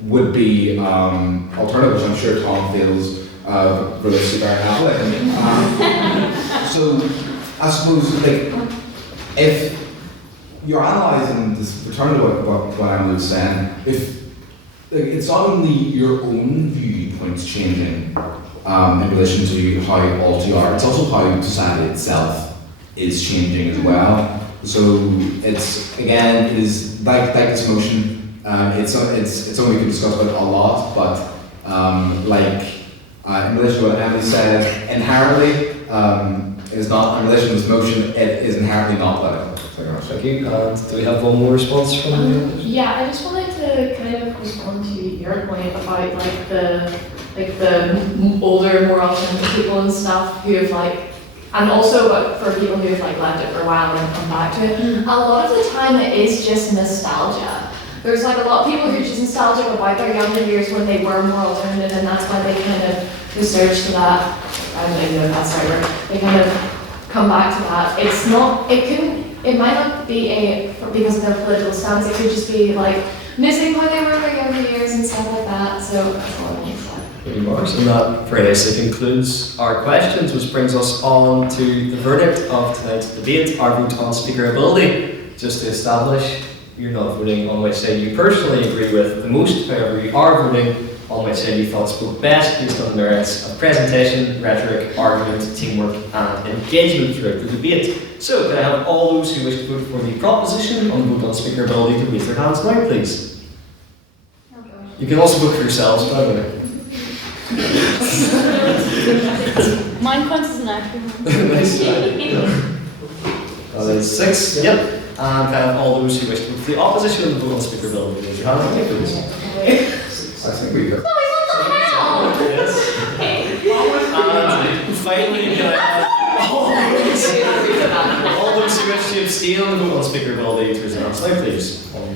would be alternative, which I'm sure Tom feels relates to very Catholic. So I suppose if you're analysing this, return to what Emily was saying, if it's not only your own viewpoints changing in relation to how alt you are, it's also how society itself is changing as well. So it's again, it is like this motion. It's something we can discuss about a lot, but in relation to what Emily said, inherently is not in relation to this motion. It is inherently not political. Thank you. And do we have one more response from you? Yeah, I just wanted to kind of respond to your point about the older, more alternative people and stuff who have and also for people who have left it for a while and then come back to it. A lot of the time it is just nostalgia. There's a lot of people who are just nostalgic about their younger years when they were more alternative, and that's why they kind of research to that. I don't even know if that's the right word. They kind of come back to that. It might not be because of their political stance. It could just be missing when they were in their younger years and stuff like that. So that's all I want to say. Thank you, Mars. And that very nicely concludes our questions, which brings us on to the verdict of tonight's debate, our vote on speaker ability. Just to establish, you're not voting on which side you personally agree with the most, however you are voting on which side you thought spoke best based on the merits of presentation, rhetoric, argument, teamwork and engagement throughout the debate. So can I have all those who wish to vote for the proposition on the vote on speaker ability to raise their hands now, please? You can also vote for yourselves, by the way. Mine counts as an actor. Nice. That is 6, yep. And can I have all those who wish to vote for the opposition on the vote on speaker ability to raise your hands now, please? I think we got. What the hell? Yes. And finally, can I have all those who wish to abstain on the vote on speaker ability to raise their hands now, please?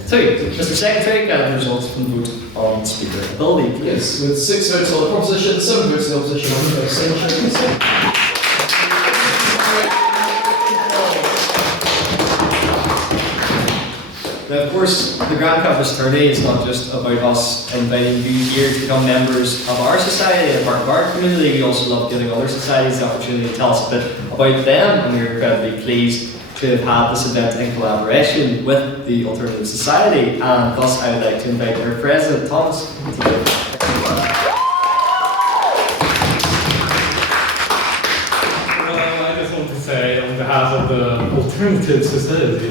2. Mr. Secretary, can I have the results from the vote on speaker ability, please? Yes, with 6 votes on the proposition, 7 votes in the opposition, and 1 abstention. Now, of course, the Grand Campus Tourney is not just about us inviting you here to become members of our society and part of our community. We also love giving other societies the opportunity to tell us a bit about them, and we're incredibly pleased to have had this event in collaboration with the Alternative Society. And thus, I would like to invite our President, Thomas, to give. On behalf of the Alternative Society,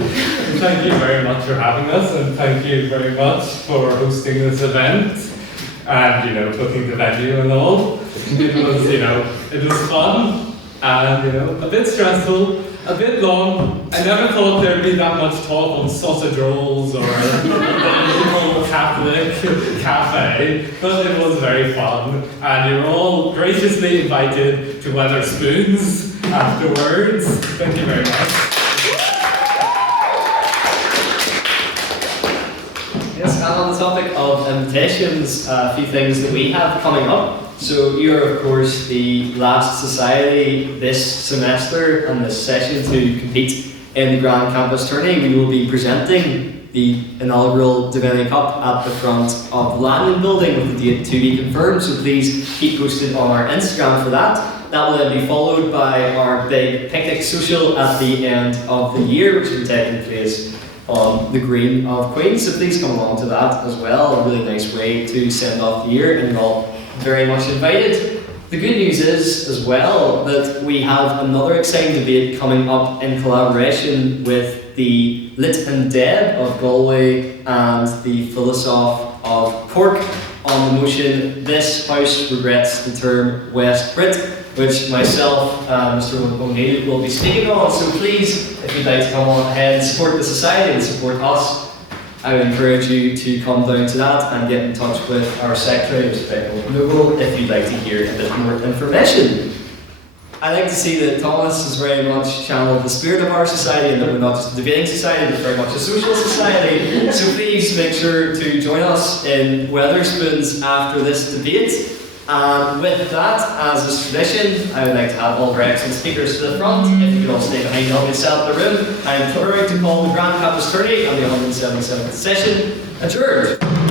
thank you very much for having us, and thank you very much for hosting this event and booking the venue and all. It was fun and a bit stressful, a bit long. I never thought there'd be that much talk on sausage rolls or the local Catholic cafe, but it was very fun, and you're all graciously invited to Wetherspoons afterwards. Thank you very much. Yes, and on the topic of invitations, a few things that we have coming up. So you're of course the last society this semester and this session to compete in the Grand Campus Tourney. We will be presenting the inaugural Divinity Cup at the front of the Lanyon building with the date to be confirmed, so please keep posted on our Instagram for that. That will then be followed by our big picnic social at the end of the year, which will be taking place on the Green of Queens, so please come along to that as well. A really nice way to send off the year, and you're all very much invited. The good news is as well that we have another exciting debate coming up in collaboration with the Lit and Dead of Galway and the Philosoph of Cork on the motion "This House regrets the term West Brit," which myself and Mr. O'Neill will be speaking on. So please, if you'd like to come on ahead and support the society and support us, I would encourage you to come down to that and get in touch with our secretary, Mr. Noble, if you'd like to hear a bit more information. I like to see that Thomas has very much channeled the spirit of our society, and that we're not just a debating society, but very much a social society. So please make sure to join us in Wetherspoons after this debate. And with that, as is tradition, I would like to have all of our excellent speakers to the front. If you could all stay behind the audience cell in the room, I am proud to call the Grand Campus Tourney on the 177th session adjourned.